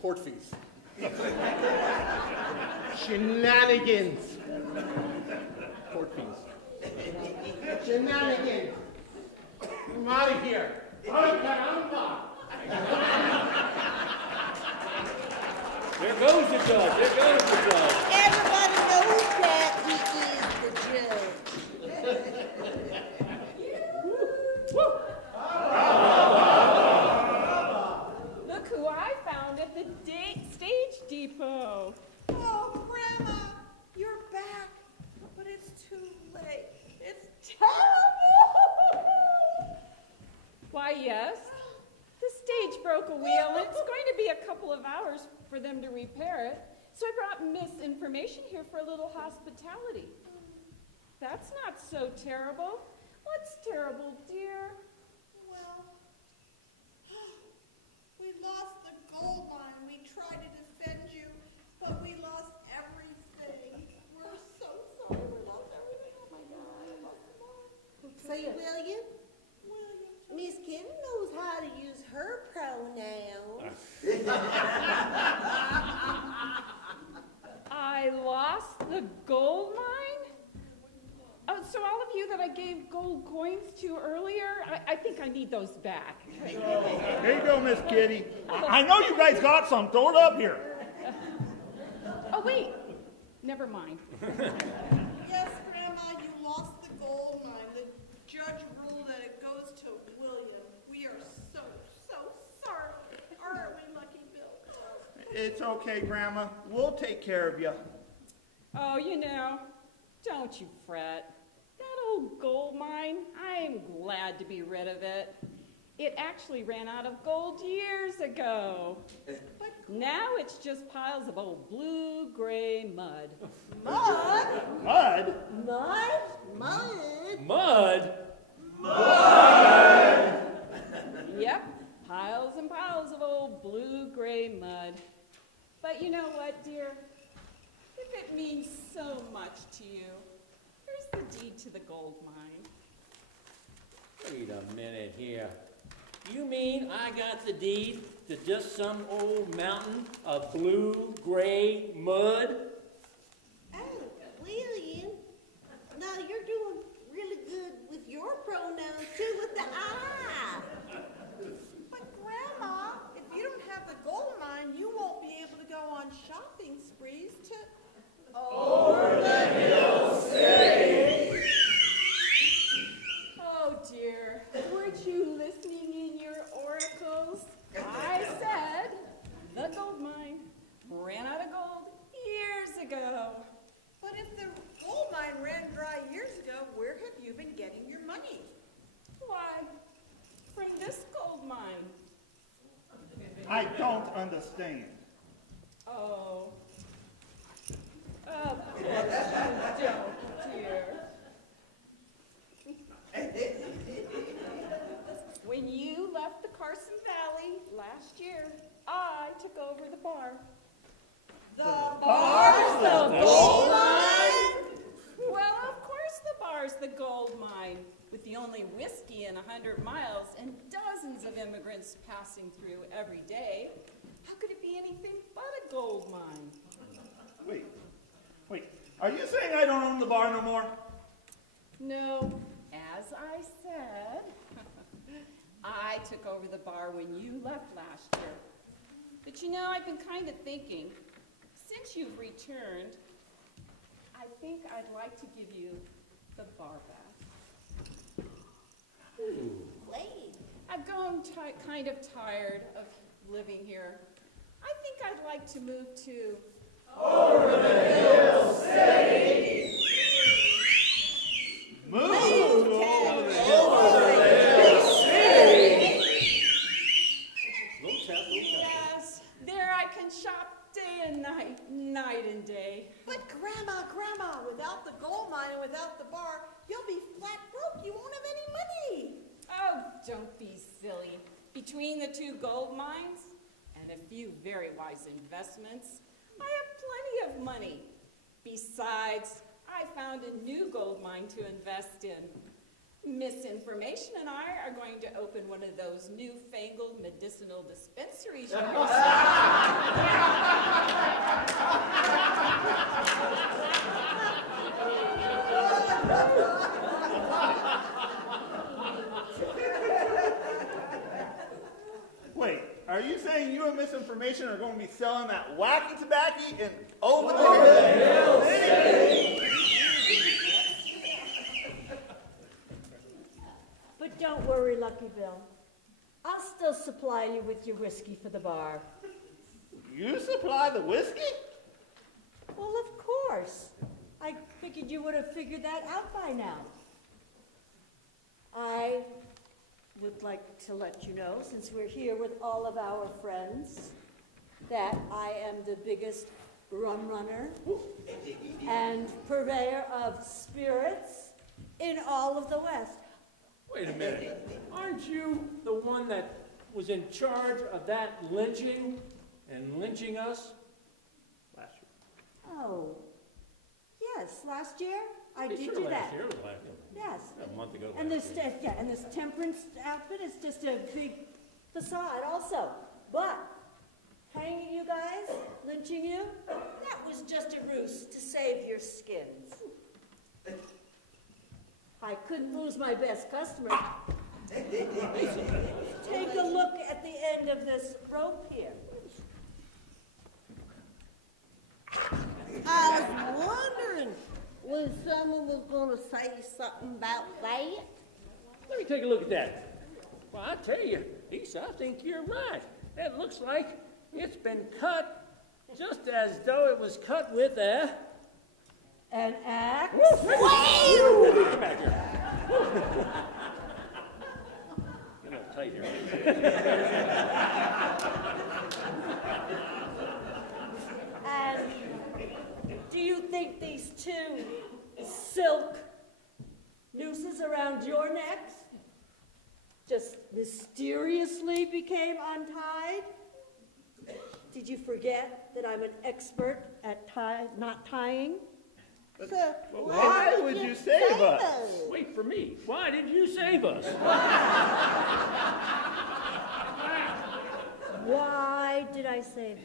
Court fees. Shenanigans. Court fees. Shenanigans. I'm out of here. There goes the judge. There goes the judge. Everybody knows that he is the judge. Look who I found at the stage depot. Oh, Grandma, you're back, but it's too late. It's terrible. Why, yes. The stage broke a wheel, and it's going to be a couple of hours for them to repair it. So I brought misinformation here for a little hospitality. That's not so terrible. What's terrible, dear? Well, we lost the gold mine. We tried to defend you, but we lost everything. We're so sorry we lost everything. Oh my God, I lost them all. Say, William, Miss Kim knows how to use her pronouns. I lost the gold mine? Oh, so all of you that I gave gold coins to earlier, I think I need those back. Here you go, Miss Kitty. I know you guys got some. Throw it up here. Oh, wait. Never mind. Yes, Grandma, you lost the gold mine. The judge ruled that it goes to William. We are so, so sorry. Aren't we, Lucky Bill? It's okay, Grandma. We'll take care of you. Oh, don't you fret. That old gold mine, I'm glad to be rid of it. It actually ran out of gold years ago. Now it's just piles of old blue-gray mud. Mud? Mud? Mud? Mud? Mud? Yep, piles and piles of old blue-gray mud. But you know what, dear? If it means so much to you, here's the deed to the gold mine. Wait a minute here. You mean I got the deed to just some old mountain of blue-gray mud? Oh, William, no, you're doing really good with your pronouns too, with the I. But Grandma, if you don't have the gold mine, you won't be able to go on shopping sprees to... Over the hill city. Oh dear, weren't you listening in your oracles? I said the gold mine ran out of gold years ago. But if the gold mine ran dry years ago, where have you been getting your money? Why, from this gold mine. I don't understand. Oh. Of course you don't, dear. When you left the Carson Valley last year, I took over the bar. The bar's the gold mine? Well, of course the bar's the gold mine, with the only whiskey in 100 miles and dozens of immigrants passing through every day. How could it be anything but a gold mine? Wait. Are you saying I don't own the bar no more? No, as I said, I took over the bar when you left last year. But I've been kind of thinking, since you've returned, I think I'd like to give you the bar back. Wait. I've grown kind of tired of living here. I think I'd like to move to... Over the hill city! Move over the hill city! Yes, there I can shop day and night, night and day. But Grandma, without the gold mine and without the bar, you'll be flat broke. You won't have any money. Oh, don't be silly. Between the two gold mines and a few very wise investments, I have plenty of money. Besides, I found a new gold mine to invest in. Misinformation and I are going to open one of those newfangled medicinal dispensaries you know. Wait, are you saying you and Misinformation are going to be selling that wacky tobacco in over the hills? But don't worry, Lucky Bill. I'll still supply you with your whiskey for the bar. You supply the whiskey? Well, of course. I figured you would have figured that out by now. I would like to let you know, since we're here with all of our friends, that I am the biggest rum runner and purveyor of spirits in all of the West. Wait a minute. Aren't you the one that was in charge of that lynching and lynching us? Last year. Oh, yes, last year I Pretty did sure do that. last year was last year. Yes. A month ago. And last this, year. and this temperance outfit is just a big facade also. But hanging you guys, lynching you, that was just a ruse to save your skins. I couldn't lose my best customer. Take a look at the end of this rope here. I was wondering when someone was gonna say something about that. Let me take a look at that. Well, I tell you, Lisa, I think you're right. It looks like it's been cut just as though it was cut with An axe? Come back here. Get a little tight here. And do you think these two silk nooses around your necks just mysteriously became untied? Did you forget that I'm an expert at not tying? So Why would you save us? those? Wait for me. Why did you save us? Why did I save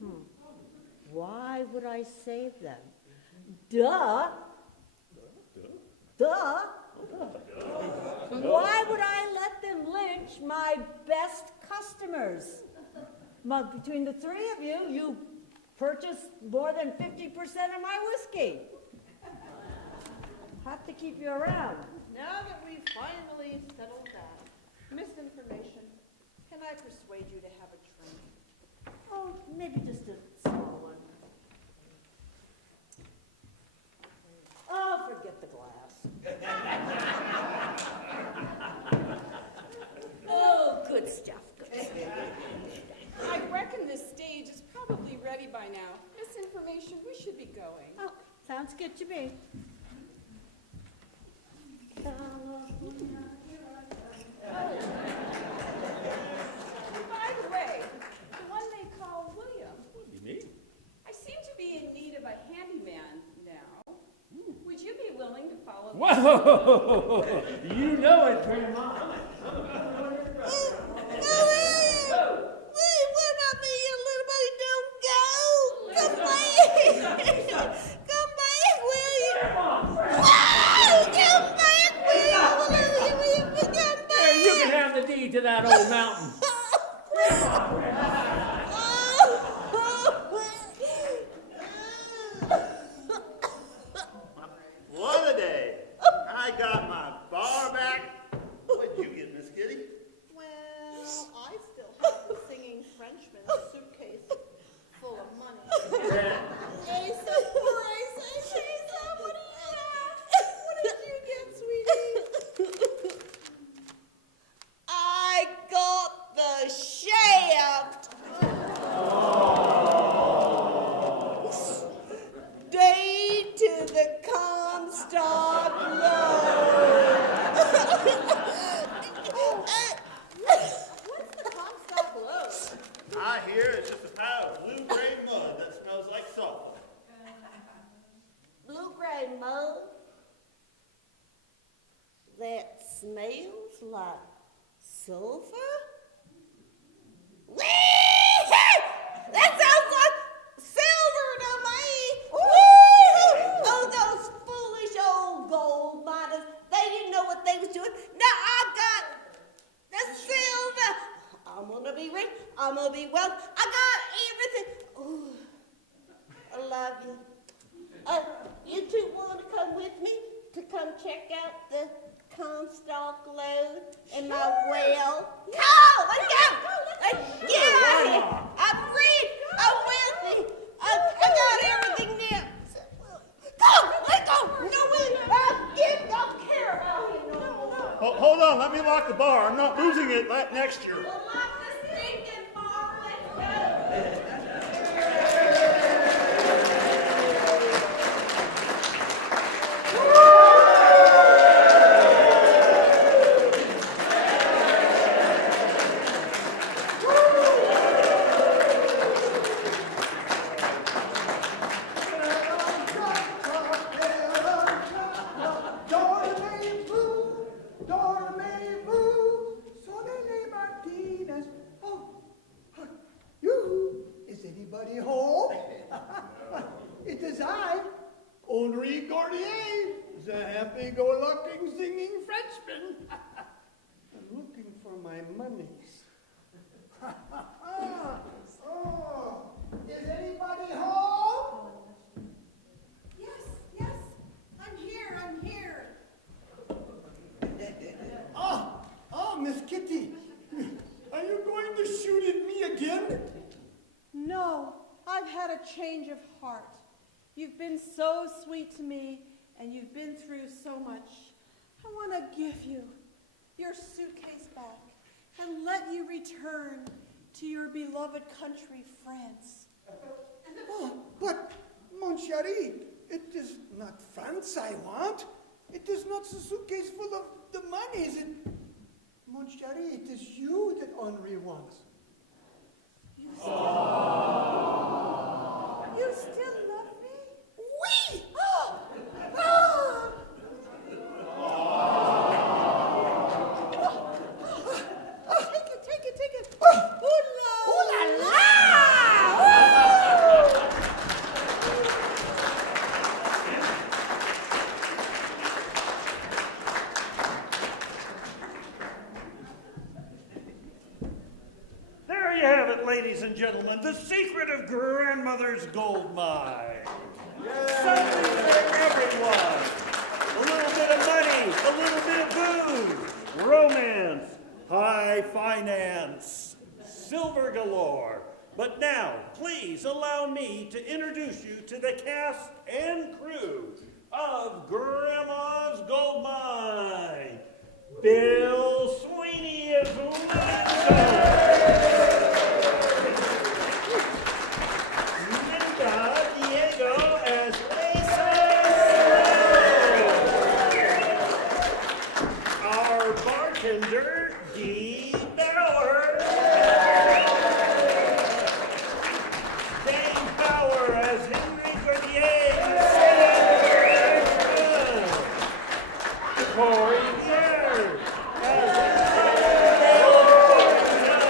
them? Why would I save them? Duh. Duh. Why would I let them lynch my best customers? Between the three of you, you purchased more than 50% of my whiskey. Have to keep you around. Now that we've finally settled down, Misinformation, can I persuade you to have a drink? Oh, maybe just a small one. Oh, forget the glass. Oh, good stuff, good stuff. I reckon this stage is probably ready by now. Misinformation, we should be going. Oh, sounds good to me. By the way, the one they call William, What'd you need? I seem to be in need of a handyman now. Would you be willing to follow me? Whoa! You know it, Grandma. Will not be your little buddy. Don't go. Come back. Come back, William. Wow, come back, William. Come back. Hey, you can have the deed to that old mountain. What a day. I got my bar back. Would smells like sulfur? That sounds like silver to me. Oh, those foolish old gold miners. They didn't know what they was doing. Now I got the silver. I'm gonna be rich. I'm gonna be wealthy. I got everything. Ooh, I love you. You two want to come with me to come check out the Comstock load in my well? Come, let's go. Let's get out of here. I'm rich. I'm wealthy. I got everything now. Go, let's go. No, don't care about him no more. Hold on, let me lock the bar. I'm not losing it next year. Well, lock the stinking bar. Let's go. Is anybody home? It is I, Henri Gordier, the happy-go-lucky singing Frenchman. I'm looking for my monies. Oh, is anybody home? Yes, I'm here. Oh, Miss Kitty, are you going to shoot at me again? No, I've had a change of heart. You've been so sweet to me, and you've been through so much. I want to give you your suitcase back and let you return to your beloved country, France. Oh, but, mon chéri, it is not France I want. It is not the suitcase full of the money. Mon chéri, it is you that Henri wants. You still love me? Oui! Take it. Ooh la la! There you have it, ladies and gentlemen, the secret of grandmother's gold mine. Something for everyone. A little bit of money, a little bit of booze, romance, high finance, silver galore. But now, please allow me to introduce you to the cast and crew of Grandma's Gold Mine. Bill Sweeney as Lynching. Diego as Lisa. Our bartender, Dee Bauer. Dane Bauer as Henry Gordier. Corey Beard as Dale Barton.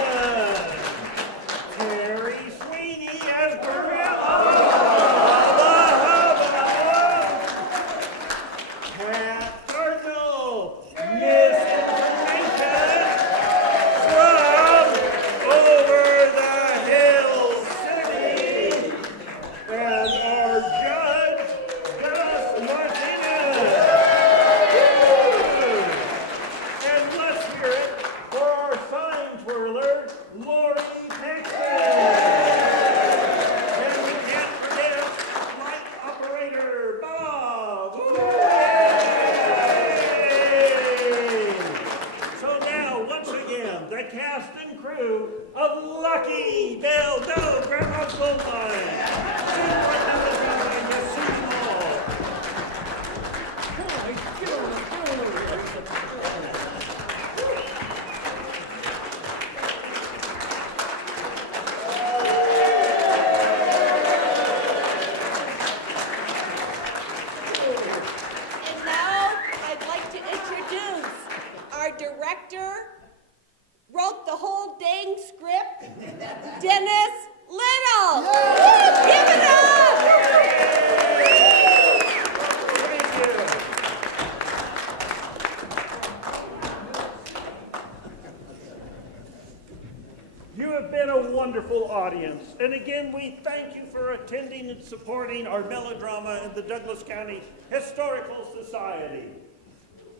again, we thank you for attending and supporting our melodrama in the Douglas County Historical Society.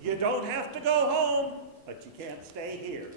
You don't have to go home, but you can't stay here.